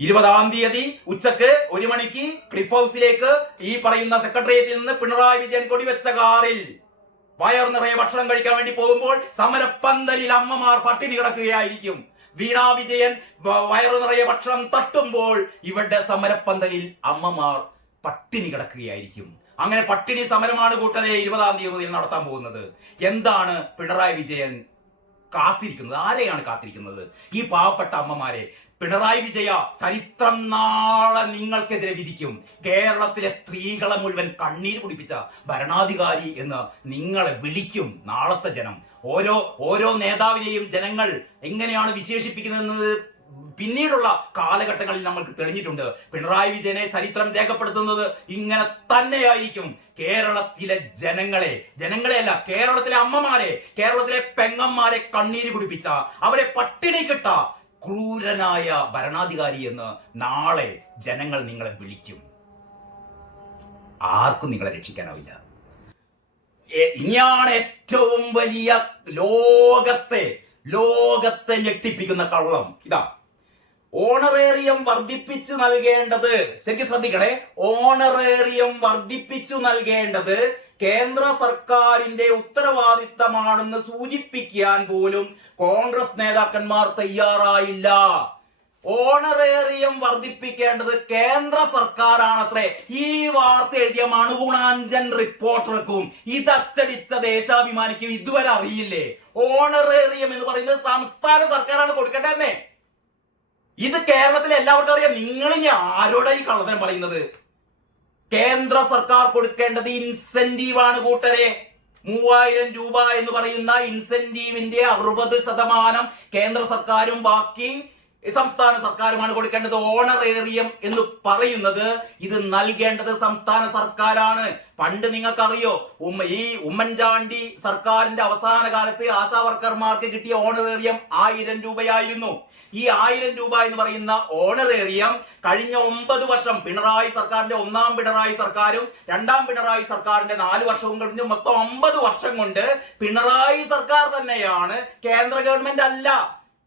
20-ാം തീയതി ഉച്ചക്ക് 1 മണിക്ക് ക്ലിഫ് ഹൗസിലേക്ക് ഈ പറയുന്ന സെക്രട്ടേറിയറ്റിൽ നിന്ന് പിണറായി വിജയൻ കൊടിവെച്ച കാറിൽ വയർ നിറയെ ഭക്ഷണം കഴിക്കാൻ വേണ്ടി പോകുമ്പോൾ സമരപ്പന്തലിൽ അമ്മമാർ പട്ടിണി കിടക്കുകയായിരിക്കും. വീണാ വിജയൻ വയറു നിറയെ ഭക്ഷണം തട്ടുമ്പോൾ ഇവിടെ സമരപ്പന്തലിൽ അമ്മമാർ പട്ടിണി കിടക്കുകയായിരിക്കും. അങ്ങനെ പട്ടിണി സമരമാണ് കൂട്ടരെ 20-ാം തീയതി നടത്താൻ പോകുന്നത്. എന്താണ് പിണറായി വിജയൻ കാത്തിരിക്കുന്നത്? ആരെയാണ് കാത്തിരിക്കുന്നത്? ഈ പാവപ്പെട്ട അമ്മമാരെ. പിണറായി വിജയ, ചരിത്രം നാളെ നിങ്ങൾക്കെതിരെ വിധിക്കും. കേരളത്തിലെ സ്ത്രീകളെ മുഴുവൻ കണ്ണീര് കുടിപ്പിച്ച ഭരണാധികാരി എന്ന് നിങ്ങളെ വിളിക്കും നാളത്തെ ജനം. ഓരോ നേതാവിനെയും ജനങ്ങൾ എങ്ങനെയാണ് വിശേഷിപ്പിക്കുന്നതെന്നത് പിന്നീടുള്ള കാലഘട്ടങ്ങളിൽ നമ്മൾക്ക് തെളിഞ്ഞിട്ടുണ്ട്. പിണറായി വിജയനെ ചരിത്രം രേഖപ്പെടുത്തുന്നത് ഇങ്ങനെ തന്നെയായിരിക്കും. കേരളത്തിലെ ജനങ്ങളെയല്ല, കേരളത്തിലെ അമ്മമാരെ, കേരളത്തിലെ പെങ്ങന്മാരെ കണ്ണീര് കുടിപ്പിച്ച, അവരെ പട്ടിണി കിട്ട ക്രൂരനായ ഭരണാധികാരി എന്ന് നാളെ ജനങ്ങൾ നിങ്ങളെ വിളിക്കും. ആർക്കും നിങ്ങളെ രക്ഷിക്കാനാവില്ല. ഇനിയാണ് ഏറ്റവും വലിയ ലോകത്തെ ഞെട്ടിപ്പിക്കുന്ന കള്ളം. ഇതാ, ഓണറേറിയം വർദ്ധിപ്പിച്ചു നൽകേണ്ടത്, ശരിക്കും ശ്രദ്ധിക്കണേ, ഓണറേറിയം വർദ്ധിപ്പിച്ചു നൽകേണ്ടത് കേന്ദ്ര സർക്കാരിന്റെ ഉത്തരവാദിത്തമാണെന്ന് സൂചിപ്പിക്കാൻ പോലും കോൺഗ്രസ് നേതാക്കന്മാർ തയ്യാറായില്ല. ഓണറേറിയം വർദ്ധിപ്പിക്കേണ്ടത് കേന്ദ്ര സർക്കാരാണത്രേ. ഈ വാർത്ത എഴുതിയ മണുഗുണാഞ്ചൻ റിപ്പോർട്ടർക്കും ഇതച്ചടിച്ച ദേശാഭിമാനിക്കും ഇതുവരെ അറിയില്ലേ? ഓണറേറിയം എന്ന് പറയുന്നത് സംസ്ഥാന സർക്കാരാണ് കൊടുക്കേണ്ടതെന്നേ. ഇത് കേരളത്തിലെ എല്ലാവർക്കും അറിയാം. നിങ്ങൾ ഇനി ആരോടായി കള്ളത്തരം പറയുന്നത്? കേന്ദ്ര സർക്കാർ കൊടുക്കേണ്ടത് ഇൻസെന്റീവാണ് കൂട്ടരെ. 3000 രൂപ എന്ന് പറയുന്ന ഇൻസെന്റീവിന്റെ 60% കേന്ദ്ര സർക്കാരും ബാക്കി സംസ്ഥാന സർക്കാരുമാണ് കൊടുക്കേണ്ടത്. ഓണറേറിയം എന്ന് പറയുന്നത് ഇത് നൽകേണ്ടത് സംസ്ഥാന സർക്കാരാണ്. പണ്ട് നിങ്ങൾക്കറിയോ, ഈ ഉമ്മൻചാണ്ടി സർക്കാരിന്റെ അവസാന കാലത്ത് ആശാ വർക്കർമാർക്ക് കിട്ടിയ ഓണറേറിയം 1000 രൂപയായിരുന്നു. ഈ 1000 രൂപ എന്ന് പറയുന്ന ഓണറേറിയം കഴിഞ്ഞ 9 വർഷം പിണറായി സർക്കാരിന്റെ 1-ാം പിണറായി സർക്കാരും 2-ാം പിണറായി സർക്കാരിന്റെ 4 വർഷവും കഴിഞ്ഞ് മൊത്തം 9 വർഷം കൊണ്ട് പിണറായി സർക്കാർ തന്നെയാണ്, കേന്ദ്ര ഗവൺമെന്റ് അല്ല,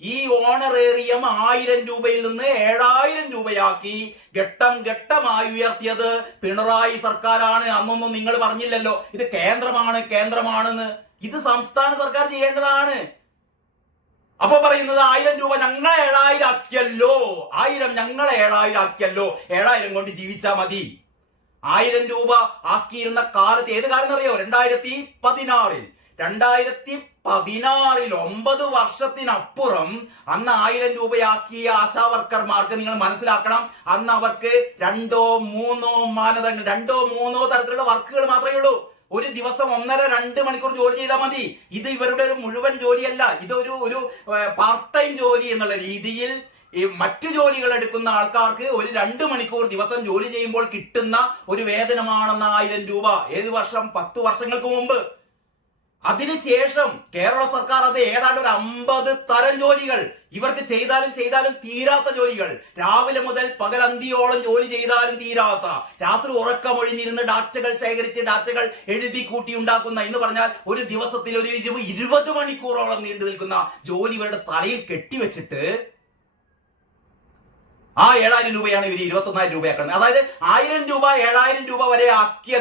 ഈ ഓണറേറിയം 1000 രൂപയിൽ നിന്ന് 7000 രൂപയാക്കി ഘട്ടം ഘട്ടമായി ഉയർത്തിയത് പിണറായി സർക്കാരാണ്. അന്നൊന്നും നിങ്ങൾ പറഞ്ഞില്ലല്ലോ ഇത് കേന്ദ്രമാണെന്ന്. ഇത് സംസ്ഥാന സർക്കാർ ചെയ്യേണ്ടതാണ്. അപ്പൊ പറയുന്നത് 1000 രൂപ ഞങ്ങളെ 7000 ആക്കിയല്ലോ, 1000 ഞങ്ങളെ 7000 ആക്കിയല്ലോ, 7000 കൊണ്ട് ജീവിച്ചാ മതി. 1000 രൂപ ആക്കിയിരുന്ന കാലത്ത്, ഏത് കാലം എന്നറിയോ? 2016. 2016 9 വർഷത്തിനപ്പുറം അന്ന് 1000 രൂപയാക്കിയ ആശാ വർക്കർമാർക്ക് നിങ്ങൾ മനസ്സിലാക്കണം, അന്ന് അവർക്ക് 2-3 മാനദണ്ഡം, 2-3 തരത്തിലുള്ള വർക്കുകൾ മാത്രമേ ഉള്ളൂ. ഒരു ദിവസം 1.5-2 മണിക്കൂർ ജോലി ചെയ്താൽ മതി. ഇത് ഇവരുടെ ഒരു മുഴുവൻ ജോലിയല്ല. ഇതൊരു പാർട്ട് ടൈം ജോലി എന്നുള്ള രീതിയിൽ ഈ മറ്റു ജോലികൾ എടുക്കുന്ന ആൾക്കാർക്ക് ഒരു 2 മണിക്കൂർ ദിവസം ജോലി ചെയ്യുമ്പോൾ കിട്ടുന്ന ഒരു വേതനമാണെന്ന 1000 രൂപ. ഏത് വർഷം? 10 വർഷങ്ങൾക്ക് മുമ്പ്. അതിനുശേഷം കേരള സർക്കാർ അത് ഏതാണ്ട് ഒരു 50 തരം ജോലികൾ, ഇവർക്ക് ചെയ്താലും തീരാത്ത ജോലികൾ, രാവിലെ മുതൽ പകലന്തിയോളം ജോലി ചെയ്താലും തീരാത്ത, രാത്രി ഉറക്കമൊഴിഞ്ഞിരുന്ന് ഡാറ്റകൾ ശേഖരിച്ച് ഡാറ്റകൾ എഴുതി കൂട്ടി ഉണ്ടാക്കുന്ന, എന്ന് പറഞ്ഞാൽ ഒരു ദിവസത്തിൽ ഒരു 20 മണിക്കൂറോളം നീണ്ടു നിൽക്കുന്ന ജോലി ഇവരുടെ തലയിൽ കെട്ടിവെച്ചിട്ട് ആ 7000 രൂപയാണ് ഇവർ 21000 രൂപയാക്കുന്നത്. അതായത് 1000 രൂപ 7000 രൂപ വരെ ആക്കിയ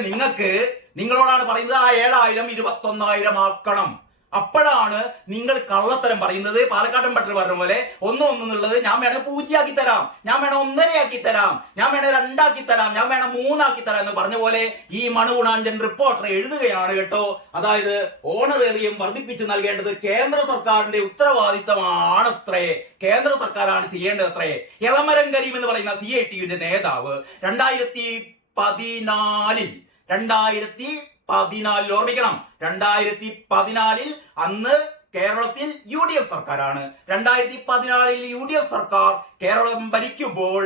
നിങ്ങളോടാണ് പറയുന്നത് ആ 7000 21000 ആക്കണം. അപ്പോഴാണ് നിങ്ങൾ കള്ളത്തരം പറയുന്നത്. പാലക്കാടൻ പട്ടർ പറഞ്ഞ പോലെ 1 എന്നുള്ളത് ഞാൻ വേണേ 0 ആക്കി തരാം, ഞാൻ വേണേ 1.5 ആക്കി തരാം, ഞാൻ വേണേ 2 ആക്കി തരാം, ഞാൻ വേണേ 3 ആക്കി തരാം എന്ന് പറഞ്ഞ പോലെ ഈ മണുഗുണാഞ്ചൻ റിപ്പോർട്ടർ എഴുതുകയാണ് കേട്ടോ. അതായത് ഓണറേറിയം വർദ്ധിപ്പിച്ചു നൽകേണ്ടത് കേന്ദ്ര സർക്കാരിന്റെ ഉത്തരവാദിത്തമാണത്രേ, കേന്ദ്ര സർക്കാരാണ് ചെയ്യേണ്ടതത്രേ. എളമരം കരീം എന്ന് പറയുന്ന CITUവിന്റെ നേതാവ് 2014 ഓർമ്മിക്കണം, 2014 അന്ന് കേരളത്തിൽ UDF സർക്കാരാണ്. 2014 UDF സർക്കാർ കേരളം ഭരിക്കുമ്പോൾ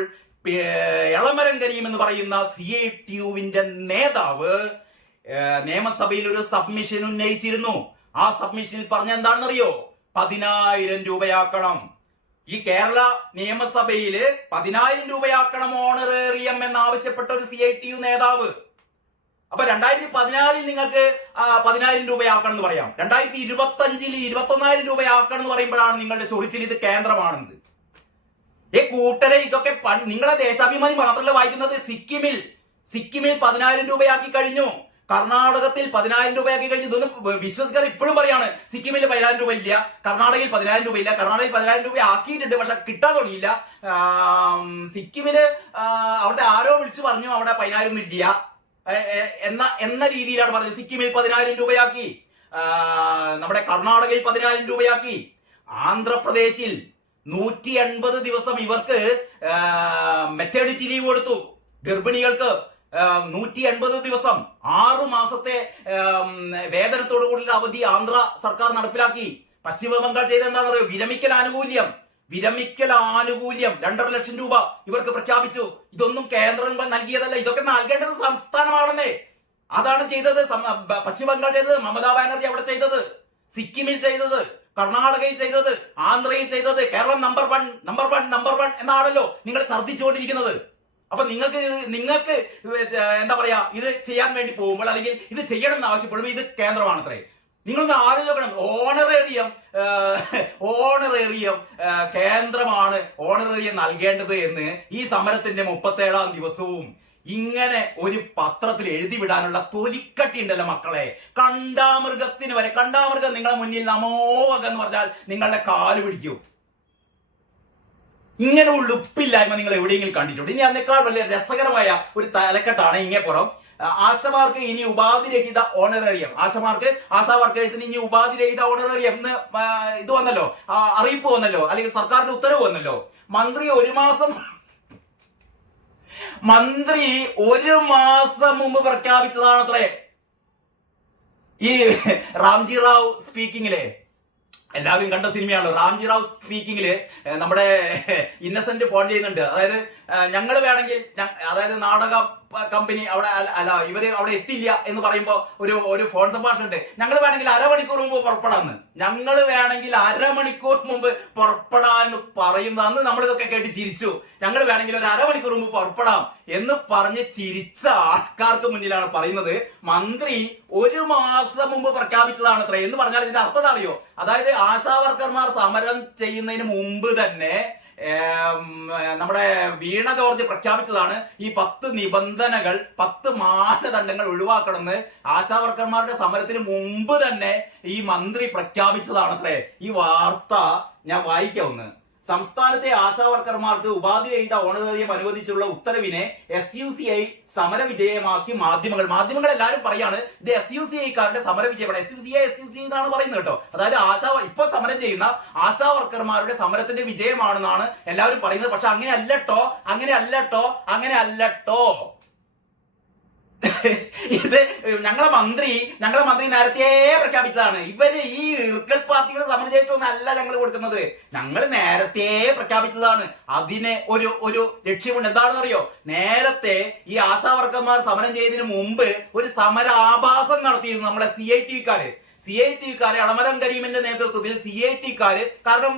എളമരം കരീം എന്ന് പറയുന്ന CITUവിന്റെ നേതാവ് നിയമസഭയിൽ ഒരു സബ്മിഷൻ ഉന്നയിച്ചിരുന്നു. ആ സബ്മിഷനിൽ പറഞ്ഞ എന്താണെന്നറിയോ? 10000 രൂപയാക്കണം. ഈ കേരള നിയമസഭയില് 10000 രൂപയാക്കണം ഓണറേറിയം എന്നാവശ്യപ്പെട്ട ഒരു CITU നേതാവ്. അപ്പൊ 2014 നിങ്ങൾക്ക് 10000 രൂപയാക്കണം എന്ന് പറയാം, 2025 21000 രൂപയാക്കണം എന്ന് പറയുമ്പോഴാണ് നിങ്ങളുടെ ചൊറിച്ചിൽ ഇത് കേന്ദ്രമാണെന്ന്. കൂട്ടരെ, ഇതൊക്കെ നിങ്ങളെ ദേശാഭിമാനി മാത്രമല്ല വായിക്കുന്നത്. സിക്കിമിൽ 10,000 രൂപയാക്കി കഴിഞ്ഞു. കർണാടകത്തിൽ 10,000 രൂപയാക്കി കഴിഞ്ഞു. ഇതൊന്നും വിശ്വസിക്കാതെ ഇപ്പോഴും പറയാണ് സിക്കിമിൽ 10,000 രൂപ ഇല്ല, കർണാടകയിൽ 10,000 രൂപ ഇല്ല. കർണാടകയിൽ 10,000 രൂപ ആക്കിയിട്ടുണ്ട്, പക്ഷെ കിട്ടാൻ തുടങ്ങിയില്ല. സിക്കിമില് അവിടെ ആരോ വിളിച്ചു പറഞ്ഞു അവിടെ 10,000 ഇല്ല എന്ന രീതിയിലാണ് പറഞ്ഞത്. സിക്കിമിൽ 10,000 രൂപയാക്കി, നമ്മുടെ കർണാടകയിൽ 10,000 രൂപയാക്കി. ആന്ധ്രാപ്രദേശിൽ 180 ദിവസം ഇവർക്ക് മെറ്റേണിറ്റി ലീവ് കൊടുത്തു. ഗർഭിണികൾക്ക് 180 ദിവസം 6 മാസത്തെ വേതനത്തോടു കൂടിയുള്ള അവധി ആന്ധ്ര സർക്കാർ നടപ്പിലാക്കി. പശ്ചിമ ബംഗാൾ ചെയ്ത എന്താണെന്ന് പറയുക, വിരമിക്കൽ ആനുകൂല്യം 2.5 ലക്ഷം രൂപ ഇവർക്ക് പ്രഖ്യാപിച്ചു. ഇതൊന്നും കേന്ദ്രം നൽകിയതല്ല, ഇതൊക്കെ നൽകേണ്ടത് സംസ്ഥാനമാണെന്നേ. അതാണ് ചെയ്തത് പശ്ചിമ ബംഗാൾ ചെയ്തത്, മമതാ ബാനർജി അവിടെ ചെയ്തത്, സിക്കിമിൽ ചെയ്തത്, കർണാടകയിൽ ചെയ്തത്, ആന്ധ്രയിൽ ചെയ്തത്. കേരളം നമ്പർ വൺ എന്നാണല്ലോ നിങ്ങൾ ഛർദ്ദിച്ചുകൊണ്ടിരിക്കുന്നത്. അപ്പൊ നിങ്ങൾക്ക് എന്താ പറയാ, ഇത് ചെയ്യാൻ വേണ്ടി പോകുമ്പോൾ അല്ലെങ്കിൽ ഇത് ചെയ്യണം എന്ന് ആവശ്യപ്പെടുമ്പോൾ ഇത് കേന്ദ്രമാണത്രേ. നിങ്ങളൊന്ന് ആലോചിക്കണം. ഓണറേറിയം കേന്ദ്രമാണ് ഓണറേറിയം നൽകേണ്ടത് എന്ന് ഈ സമരത്തിന്റെ 37ാം ദിവസവും ഇങ്ങനെ ഒരു പത്രത്തിൽ എഴുതി വിടാനുള്ള തൊലിക്കട്ടി ഉണ്ടല്ലോ മക്കളെ. കണ്ടാമൃഗം നിങ്ങളെ മുന്നിൽ നമോവകം എന്ന് പറഞ്ഞാൽ നിങ്ങളുടെ കാല് പിടിക്കൂ. ഇങ്ങനെ ഉളുപ്പില്ലായ്മ നിങ്ങൾ എവിടെയെങ്കിലും കണ്ടിട്ടുണ്ട്? ഇനി അതിനേക്കാൾ വലിയ രസകരമായ ഒരു തലക്കെട്ടാണ് ഇങ്ങേപ്പുറം. ആശമാർക്ക് ഇനി ഉപാധിരഹിത ഓണറേറിയം, ആശാ വർക്കേഴ്സിന് ഇനി ഉപാധിരഹിത ഓണറേറിയം എന്ന് ഇത് വന്നല്ലോ, അറിയിപ്പ് വന്നല്ലോ, അല്ലെങ്കിൽ സർക്കാരിന്റെ ഉത്തരവ് വന്നല്ലോ. മന്ത്രി ഒരു മാസം മുമ്പ് പ്രഖ്യാപിച്ചതാണത്രേ. ഈ റാംജി റാവു സ്പീക്കിങ്ങിലെ, എല്ലാവരും കണ്ട സിനിമയാണല്ലോ റാംജി റാവു സ്പീക്കിങ്ങില് നമ്മുടെ ഇന്നസെന്റ് ഫോൺ ചെയ്യുന്നുണ്ട്. അതായത് ഞങ്ങൾ വേണമെങ്കിൽ, അതായത് നാടക കമ്പനി അവിടെ ഇവര് അവിടെ എത്തില്ല എന്ന് പറയുമ്പോ ഒരു ഫോൺ സംഭാഷണം ഉണ്ട്. ഞങ്ങൾ വേണമെങ്കിൽ അരമണിക്കൂർ മുമ്പ് പുറപ്പെടാന്ന്, പുറപ്പെടാന്ന് പറയുന്നത് അന്ന് നമ്മളിതൊക്കെ കേട്ട് ചിരിച്ചു. ഞങ്ങൾ വേണമെങ്കിൽ ഒരു അരമണിക്കൂർ മുമ്പ് പുറപ്പെടാം എന്ന് പറഞ്ഞ് ചിരിച്ച ആൾക്കാർക്ക് മുന്നിലാണ് പറയുന്നത് മന്ത്രി ഒരു മാസം മുമ്പ് പ്രഖ്യാപിച്ചതാണ് അത്ര എന്ന് പറഞ്ഞാൽ ഇതിന്റെ അർത്ഥം അറിയോ? അതായത് ആശാ വർക്കർമാർ സമരം ചെയ്യുന്നതിന് മുമ്പ് തന്നെ നമ്മുടെ വീണ ജോർജ് പ്രഖ്യാപിച്ചതാണ് ഈ 10 നിബന്ധനകൾ, 10 മാനദണ്ഡങ്ങൾ ഒഴിവാക്കണമെന്ന് ആശാ വർക്കർമാരുടെ സമരത്തിന് മുമ്പ് തന്നെ ഈ മന്ത്രി പ്രഖ്യാപിച്ചതാണത്രേ. ഈ വാർത്ത ഞാൻ വായിക്കാവുന്ന. സംസ്ഥാനത്തെ ആശാ വർക്കർമാർക്ക് ഉപാധിരഹിത ഓണറേറിയം അനുവദിച്ചുള്ള ഉത്തരവിനെ SUCI സമരവിജയമാക്കി മാധ്യമങ്ങൾ എല്ലാവരും പറയാണ് ഇത് SUCIക്കാരുടെ സമരവിജയമാണ്. SUCI എന്നാണ് പറയുന്നത് കേട്ടോ. അതായത് ഇപ്പൊ സമരം ചെയ്യുന്ന ആശാ വർക്കർമാരുടെ സമരത്തിന്റെ വിജയമാണെന്നാണ് എല്ലാവരും പറയുന്നത്. പക്ഷെ അങ്ങനെ അല്ലട്ടോ. ഇത് ഞങ്ങളെ മന്ത്രി നേരത്തെ പ്രഖ്യാപിച്ചതാണ്. ഇവര് ഈ ഇറുക്കൽ പാർട്ടികൾ സമരം ചെയ്തിട്ടൊന്നല്ല ഞങ്ങൾ കൊടുക്കുന്നത്, ഞങ്ങൾ നേരത്തെ പ്രഖ്യാപിച്ചതാണ്. അതിന് ഒരു ലക്ഷ്യമുണ്ട്. എന്താണെന്ന് അറിയോ? നേരത്തെ ഈ ആശാ വർക്കർമാർ സമരം ചെയ്തതിന് മുമ്പ് ഒരു സമരാഭാസം നടത്തിയിരുന്നു നമ്മളെ CITക്കാര് അളമരം കരീമിന്റെ നേതൃത്വത്തിൽ CITക്കാര്, കാരണം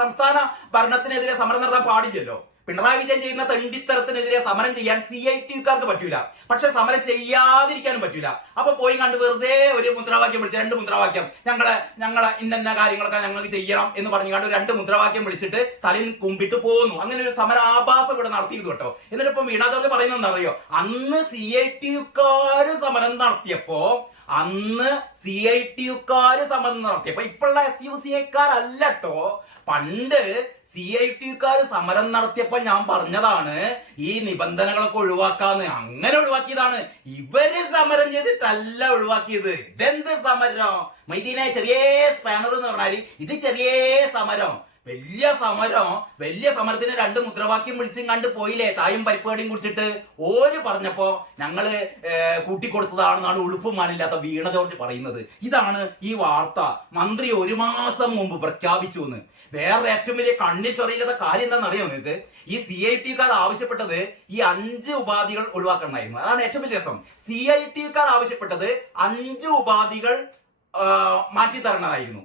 സംസ്ഥാന ഭരണത്തിനെതിരെ സമരം നടത്താൻ പാടില്ലല്ലോ. പിണറായി വിജയൻ ചെയ്യുന്ന തെണ്ടിത്തരത്തിനെതിരെ സമരം ചെയ്യാൻ CITക്കാർക്ക് പറ്റൂല, പക്ഷെ സമരം ചെയ്യാതിരിക്കാനും പറ്റൂല. അപ്പൊ പോയി കണ്ട് വെറുതെ ഒരു മുദ്രാവാക്യം വിളിച്ച് 2 മുദ്രാവാക്യം ഞങ്ങളെ ഇന്ന കാര്യങ്ങളൊക്കെ ഞങ്ങൾക്ക് ചെയ്യണം എന്ന് പറഞ്ഞു കണ്ട് 2 മുദ്രാവാക്യം വിളിച്ചിട്ട് തലയിൽ കുമ്പിട്ട് പോകുന്നു. അങ്ങനെ ഒരു സമരാഭാസം ഇവിടെ നടത്തിയിരുന്നു കേട്ടോ. എന്നിട്ട് ഇപ്പം വീണ ജോർജ് പറയുന്നത് എന്താ അറിയോ? അന്ന് CITക്കാര് സമരം നടത്തിയപ്പോ ഇപ്പോഴുള്ള SUCIക്കാരല്ലോ. പണ്ട് CITക്കാര് സമരം നടത്തിയപ്പോ ഞാൻ പറഞ്ഞതാണ് ഈ നിബന്ധനകളൊക്കെ ഒഴിവാക്കാന്ന്. അങ്ങനെ ഒഴിവാക്കിയതാണ്. ഇവര് സമരം ചെയ്തിട്ടല്ല ഒഴിവാക്കിയത്. ഇതെന്ത് സമരം മൈദീന? ചെറിയ സ്പാനർ എന്ന് പറഞ്ഞാല് ഇത് ചെറിയ സമരം. വലിയ സമരത്തിന് 2 മുദ്രാവാക്യം വിളിച്ചും കണ്ട് പോയില്ലേ, ചായയും പരിപ്പുകടിയും കുടിച്ചിട്ട്. ഓര് പറഞ്ഞപ്പോ ഞങ്ങള് കൂട്ടിക്കൊടുത്തതാണെന്നാണ് ഉളുപ്പും മാനില്ലാത്ത വീണ ജോർജ് പറയുന്നത്. ഇതാണ് ഈ വാർത്ത. മന്ത്രി ഒരു മാസം മുമ്പ് പ്രഖ്യാപിച്ചു എന്ന്. വേറെ ഏറ്റവും വലിയ കണ്ണി ചൊറിയില്ലാത്ത കാര്യം എന്താണെന്ന് അറിയാം നിങ്ങൾക്ക്? ഈ CITക്കാർ ആവശ്യപ്പെട്ടത് ഈ 5 ഉപാധികൾ ഒഴിവാക്കണമായിരുന്നു. അതാണ് ഏറ്റവും വലിയ രസം. CITക്കാർ ആവശ്യപ്പെട്ടത് 5 ഉപാധികൾ മാറ്റി തരണമായിരുന്നു.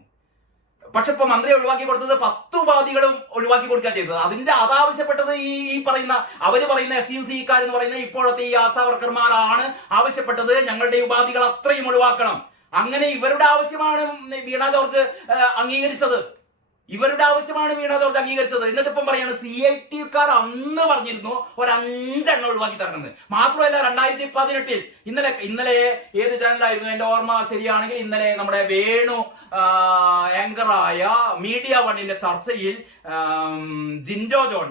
പക്ഷെ ഇപ്പൊ മന്ത്രി ഒഴിവാക്കി കൊടുത്തത് 10 ഉപാധികളും ഒഴിവാക്കി കൊടുക്കുക ചെയ്തത്. അതാവശ്യപ്പെട്ടത് ഈ പറയുന്ന SUCക്കാർ എന്ന് പറയുന്ന ഇപ്പോഴത്തെ ഈ ആശാ വർക്കർമാരാണ് ആവശ്യപ്പെട്ടത്. ഞങ്ങളുടെ ഉപാധികൾ അത്രയും ഒഴിവാക്കണം. അങ്ങനെ ഇവരുടെ ആവശ്യമാണ് വീണ ജോർജ് അംഗീകരിച്ചത്. ഇവരുടെ ആവശ്യമാണ് വീണ ജോർജ് അംഗീകരിച്ചത്. എന്നിട്ട് ഇപ്പം പറയാണ് CITUക്കാർ അന്ന് പറഞ്ഞിരുന്നു ഒരു 5 എണ്ണം ഒഴിവാക്കി തരണമെന്ന്. മാത്രമല്ല 2018 ഇന്നലെ ഏത് ചാനലായിരുന്നു എന്റെ ഓർമ്മ ശരിയാണെങ്കിൽ, ഇന്നലെ നമ്മുടെ വേണു ആങ്കറായ മീഡിയ വണ്ണിന്റെ ചർച്ചയിൽ ജിൻഡോ ജോൺ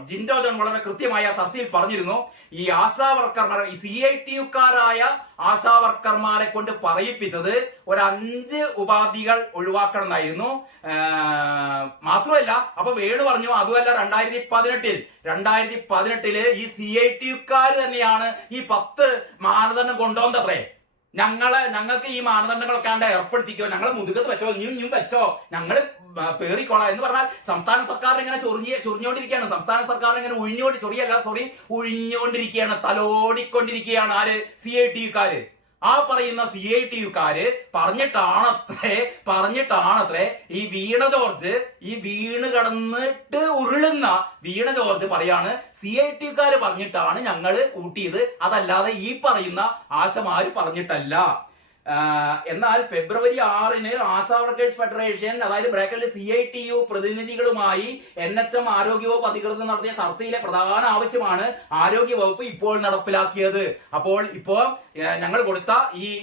വളരെ കൃത്യമായ ചർച്ചയിൽ പറഞ്ഞിരുന്നു, ഈ ആശാവർക്കർമാർ, ഈ CITUക്കാരായ ആശാവർക്കർമാരെ കൊണ്ട് പറയിപ്പിച്ചത് ഒരു 5 ഉപാധികൾ ഒഴിവാക്കണം എന്നായിരുന്നു. മാത്രമല്ല അപ്പൊ വേണു പറഞ്ഞു അതുമല്ല 2018 ഈ CITUക്കാർ തന്നെയാണ് ഈ 10 മാനദണ്ഡം കൊണ്ടുവന്നത്രേ. ഞങ്ങൾക്ക് ഈ മാനദണ്ഡങ്ങളൊക്കെ ഏർപ്പെടുത്തിക്കോ, ഞങ്ങളെ മുതുകത്ത് വെച്ചോ, ഇനിയും വെച്ചോ, ഞങ്ങള് പേറിക്കോളാം എന്ന് പറഞ്ഞാൽ സംസ്ഥാന സർക്കാർ ഇങ്ങനെ ചൊറിഞ്ഞോണ്ടിരിക്കുകയാണ്. സംസ്ഥാന സർക്കാർ ഇങ്ങനെ ഒഴിഞ്ഞുകൊണ്ടിരിക്കുകയാണ്, തലോടിക്കൊണ്ടിരിക്കുകയാണ്. ആര്? CITUക്കാര്. ആ പറയുന്ന CITUക്കാര് പറഞ്ഞിട്ടാണത്രേ ഈ വീണ ജോർജ്, ഈ വീണ് കടന്നിട്ട് ഉരുളുന്ന വീണ ജോർജ് പറയാണ് CITUക്കാര് പറഞ്ഞിട്ടാണ് ഞങ്ങള് കൂട്ടിയത്, അതല്ലാതെ ഈ പറയുന്ന ആശമാര് പറഞ്ഞിട്ടല്ല. എന്നാൽ ഫെബ്രുവരി 6 ആശാ വർക്കേഴ്സ് ഫെഡറേഷൻ, അതായത് ബ്രാക്കറ്റിൽ CITU പ്രതിനിധികളുമായി NHM ആരോഗ്യവകുപ്പ് അധികൃതർ നടത്തിയ ചർച്ചയിലെ പ്രധാന ആവശ്യമാണ് ആരോഗ്യവകുപ്പ് ഇപ്പോൾ നടപ്പിലാക്കിയത്. അപ്പോൾ ഇപ്പോ ഞങ്ങൾ കൊടുത്ത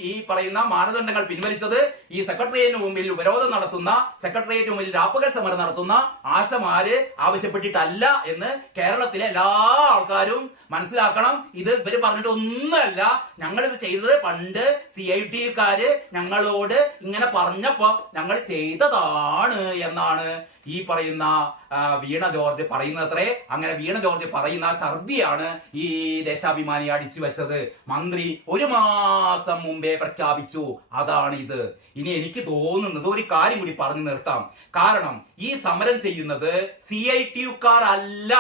ഈ പറയുന്ന മാനദണ്ഡങ്ങൾ പിൻവലിച്ചത് ഈ സെക്രട്ടേറിയറ്റിന് മുമ്പിൽ ഉപരോധം നടത്തുന്ന, സെക്രട്ടേറിയറ്റിന് മുമ്പിൽ രാപ്പകൽ സമരം നടത്തുന്ന ആശമാര് ആവശ്യപ്പെട്ടിട്ടല്ല എന്ന് കേരളത്തിലെ എല്ലാ ആൾക്കാരും മനസ്സിലാക്കണം. ഇത് ഇവര് പറഞ്ഞിട്ട് ഒന്നുമല്ല, ഞങ്ങളിത് ചെയ്തത് പണ്ട് CITUക്കാര് ഞങ്ങളോട് ഇങ്ങനെ പറഞ്ഞപ്പോ ഞങ്ങൾ ചെയ്തതാണ് എന്നാണ് ഈ പറയുന്ന വീണ ജോർജ് പറയുന്നത്രേ. അങ്ങനെ വീണ ജോർജ് പറയുന്ന ഛർദിയാണ് ഈ ദേശാഭിമാനി അടിച്ചു വെച്ചത്. മന്ത്രി 1 മാസം മുമ്പേ പ്രഖ്യാപിച്ചു, അതാണിത്. ഇനി എനിക്ക് തോന്നുന്നത് ഒരു കാര്യം കൂടി പറഞ്ഞു നിർത്താം. കാരണം ഈ സമരം ചെയ്യുന്നത് CITUക്കാർ അല്ല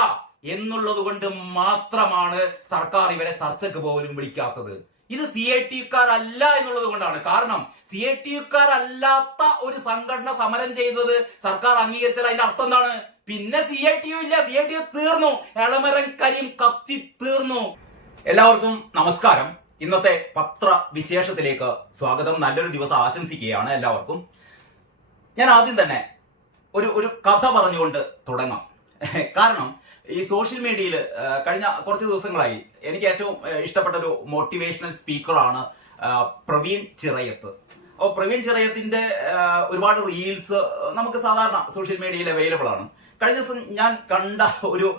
എന്നുള്ളത് കൊണ്ട് മാത്രമാണ് സർക്കാർ ഇവരെ ചർച്ചയ്ക്ക് പോലും വിളിക്കാത്തത്. ഇത് CITUക്കാർ അല്ല എന്നുള്ളത് കൊണ്ടാണ്. കാരണം CITUക്കാർ അല്ലാത്ത ഒരു സംഘടന സമരം ചെയ്തത് സർക്കാർ അംഗീകരിച്ചാൽ അതിന്റെ അർത്ഥം എന്താണ്? പിന്നെ CITU ഇല്ല, CITU തീർന്നു, എളമരം കരിയും കത്തി തീർന്നു. എല്ലാവർക്കും നമസ്കാരം. ഇന്നത്തെ പത്രവിശേഷത്തിലേക്ക് സ്വാഗതം. നല്ലൊരു ദിവസം ആശംസിക്കുകയാണ് എല്ലാവർക്കും. ഞാൻ ആദ്യം തന്നെ ഒരു കഥ പറഞ്ഞുകൊണ്ട് തുടങ്ങാം. കാരണം ഈ സോഷ്യൽ മീഡിയയിൽ കഴിഞ്ഞ കുറച്ച് ദിവസങ്ങളായി എനിക്ക് ഏറ്റവും ഇഷ്ടപ്പെട്ട ഒരു മോട്ടിവേഷണൽ സ്പീക്കറാണ് പ്രവീൺ ചിറയത്ത്. അപ്പോൾ പ്രവീൺ ചിറയത്തിന്റെ ഒരുപാട് റീൽസ് നമുക്ക് സാധാരണ സോഷ്യൽ മീഡിയയിൽ അവൈലബിൾ ആണ്. കഴിഞ്ഞ ദിവസം ഞാൻ കണ്ട ഒരു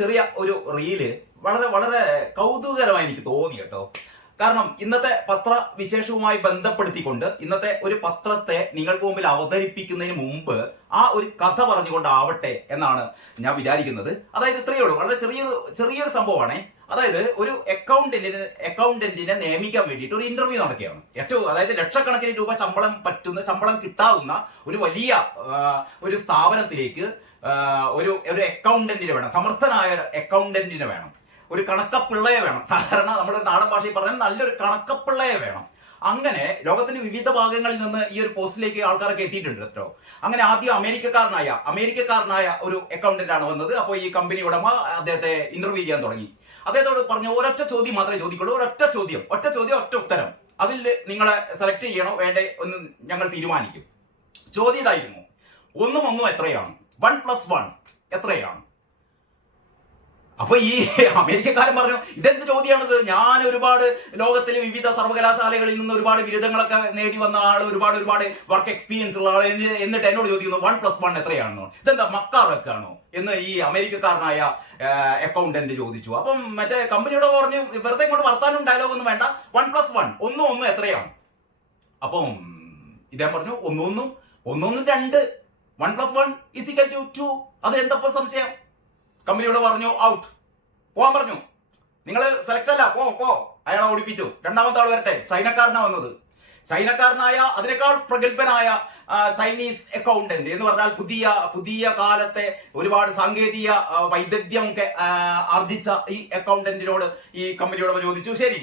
ചെറിയ ഒരു റീല് വളരെ വളരെ കൗതുകകരമായി എനിക്ക് തോന്നി കേട്ടോ. കാരണം ഇന്നത്തെ പത്രവിശേഷവുമായി ബന്ധപ്പെടുത്തിക്കൊണ്ട് ഇന്നത്തെ ഒരു പത്രത്തെ നിങ്ങൾക്ക് മുമ്പിൽ അവതരിപ്പിക്കുന്നതിന് മുമ്പ് ആ ഒരു കഥ പറഞ്ഞുകൊണ്ടാവട്ടെ എന്നാണ് ഞാൻ വിചാരിക്കുന്നത്. അതായത് ഇത്രയേ ഉള്ളൂ, വളരെ ചെറിയൊരു സംഭവമാണ്. അതായത് ഒരു അക്കൗണ്ടന്റിനെ നിയമിക്കാൻ വേണ്ടിയിട്ട് ഒരു ഇന്റർവ്യൂ നടക്കുകയാണ്. അതായത് ലക്ഷക്കണക്കിന് രൂപ ശമ്പളം കിട്ടാവുന്ന ഒരു വലിയ ഒരു സ്ഥാപനത്തിലേക്ക് ഒരു അക്കൗണ്ടന്റിനെ വേണം, സമർത്ഥനായ ഒരു അക്കൗണ്ടന്റിനെ വേണം, ഒരു കണക്കപ്പിള്ളയെ വേണം. സാധാരണ നമ്മുടെ നാടൻ ഭാഷയിൽ പറഞ്ഞാൽ നല്ലൊരു കണക്കപ്പിള്ളയെ വേണം. അങ്ങനെ ലോകത്തിന്റെ വിവിധ ഭാഗങ്ങളിൽ നിന്ന് ഈ ഒരു പോസ്റ്റിലേക്ക് ആൾക്കാരൊക്കെ എത്തിയിട്ടുണ്ട് കേട്ടോ. അങ്ങനെ ആദ്യം അമേരിക്കക്കാരനായ ഒരു അക്കൗണ്ടന്റ് ആണ് വന്നത്. അപ്പോൾ ഈ കമ്പനി ഉടമ അദ്ദേഹത്തെ ഇന്റർവ്യൂ ചെയ്യാൻ തുടങ്ങി. അദ്ദേഹത്തോട് പറഞ്ഞു, ഒരൊറ്റ ചോദ്യം മാത്രമേ ചോദിക്കുള്ളൂ, ഒറ്റ ചോദ്യം, ഒറ്റ ഉത്തരം. അതിൽ നിങ്ങളെ സെലക്ട് ചെയ്യണോ വേണ്ടേ എന്ന് ഞങ്ങൾ തീരുമാനിക്കും. ചോദ്യം ഇതായിരുന്നു, 1 എത്രയാണ്? 1+1 എത്രയാണ്? അപ്പൊ ഈ അമേരിക്കക്കാരൻ പറഞ്ഞു, ഇതെന്ത് ചോദ്യമാണിത്? ഞാൻ ഒരുപാട് ലോകത്തിലെ വിവിധ സർവകലാശാലകളിൽ നിന്ന് ഒരുപാട് ബിരുദങ്ങളൊക്കെ നേടി വന്ന ആള്, ഒരുപാട് വർക്ക് എക്സ്പീരിയൻസ് ഉള്ള ആള്, എന്നിട്ട് എന്നോട് ചോദിക്കുന്നു 1+1 എത്രയാണെന്നോ? ഇതെന്താ മക്കാറൊക്കെയാണോ എന്ന് ഈ അമേരിക്കക്കാരനായ അക്കൗണ്ടന്റ് ചോദിച്ചു. അപ്പം മറ്റേ കമ്പനിയോട് പറഞ്ഞു, വെറുതെ ഇങ്ങോട്ട് വർത്താനും ഡയലോഗൊന്നും വേണ്ട, 1+1 1 എത്രയാണ്? അപ്പം ഇദ്ദേഹം പറഞ്ഞു 1 2 1+1 = 2. അതിലെന്തപ്പോൾ സംശയം? കമ്പനിയോട് പറഞ്ഞു ഔട്ട്, പോവാൻ പറഞ്ഞു. നിങ്ങൾ സെലക്ട് അല്ല, പോ. അയാളെ ഓടിപ്പിച്ചു. രണ്ടാമത്തെ ആൾ വരട്ടെ. ചൈനക്കാരനാ വന്നത്. ചൈനക്കാരനായ അതിനേക്കാൾ പ്രഗത്ഭനായ ചൈനീസ് അക്കൗണ്ടന്റ് എന്ന് പറഞ്ഞാൽ പുതിയ കാലത്തെ ഒരുപാട് സാങ്കേതിക വൈദഗ്ധ്യമൊക്കെ ആർജിച്ച ഈ അക്കൗണ്ടന്റിനോട് ഈ കമ്പനിയോട് ചോദിച്ചു, ശരി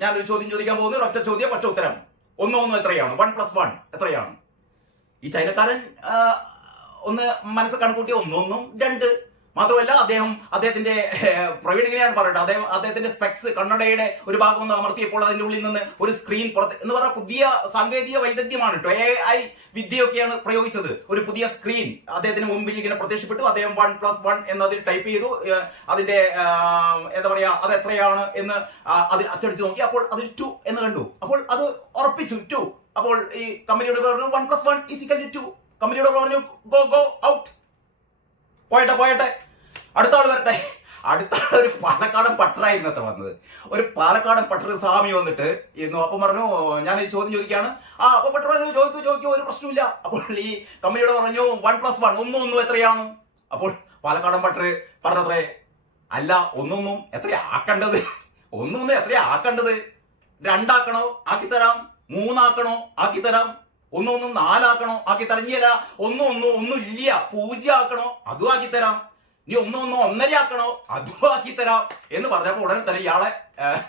ഞാനൊരു ചോദ്യം ചോദിക്കാൻ പോകുന്നു, ഒറ്റ ചോദ്യം ഒറ്റ ഉത്തരം. 1 എത്രയാണ്? 1+1 എത്രയാണ്? ഈ ചൈനക്കാരൻ ഒന്ന് മനസ്സ് കണക്കൂട്ടി 1 2 മാത്രമല്ല അദ്ദേഹത്തിന്റെ പ്രവീൺ ഇങ്ങനെയാണ് പറയുന്നത്, അദ്ദേഹത്തിന്റെ സ്പെക്സ് കണ്ണടയുടെ ഒരു ഭാഗം ഒന്ന് അമർത്തിയപ്പോൾ അതിന്റെ ഉള്ളിൽ നിന്ന് ഒരു സ്ക്രീൻ പുറത്ത് എന്ന് പറഞ്ഞ പുതിയ സാങ്കേതിക വൈദഗ്ധ്യമാണ് കേട്ടോ. AI വിദ്യയൊക്കെയാണ് പ്രയോഗിച്ചത്. ഒരു പുതിയ സ്ക്രീൻ അദ്ദേഹത്തിന് മുമ്പിൽ ഇങ്ങനെ പ്രത്യക്ഷപ്പെട്ടു. അദ്ദേഹം 1+1 എന്നതിൽ ടൈപ്പ് ചെയ്തു. അതിന്റെ എന്താ പറയാ അത് എത്രയാണ് എന്ന് അതിൽ അച്ചടിച്ചു നോക്കി. അപ്പോൾ അതിൽ 2 എന്ന് കണ്ടു. അപ്പോൾ അത് ഉറപ്പിച്ചു 2. അപ്പോൾ ഈ കമ്പനിയോട് പറഞ്ഞു 1+1 = 2. കമ്പനിയോട് പറഞ്ഞു ഗോ ഔട്ട്, പോയട്ടെ അടുത്ത ആൾ വരട്ടെ. അടുത്ത ആൾ ഒരു പാലക്കാടൻ പട്ടറായിരുന്നു അത്ര വന്നത്. ഒരു പാലക്കാടൻ പട്ടർ സ്വാമി വന്നിട്ട് ഇരുന്നു. അപ്പം പറഞ്ഞു ഞാൻ ഈ ചോദ്യം ചോദിക്കുകയാണ്. അപ്പൊ പട്ടർ പറഞ്ഞു ചോദിക്കൂ, ഒരു പ്രശ്നമില്ല. അപ്പോൾ ഈ കമ്പനിയോട് പറഞ്ഞു 1+1 ഒന്നും എത്രയാണ്? അപ്പോൾ പാലക്കാടൻ പട്ടർ പറഞ്ഞത്രേ, അല്ല ഒന്നും എത്രയാക്കേണ്ടത്? ഒന്നും എത്രയാക്കേണ്ടത്? 2 ആക്കണോ? ആക്കിത്തരാം. 3 ആക്കണോ? ആക്കിത്തരാം. 1 4 ആക്കണോ? ആക്കിത്തരാം. ഇല്ല 1 ഇല്ല 0 ആക്കണോ? അതും ആക്കിത്തരാം. നീ 1 1.5 ആക്കണോ? അതും ആക്കിത്തരാം എന്ന് പറഞ്ഞപ്പോൾ ഉടനെ തന്നെ ഇയാളെ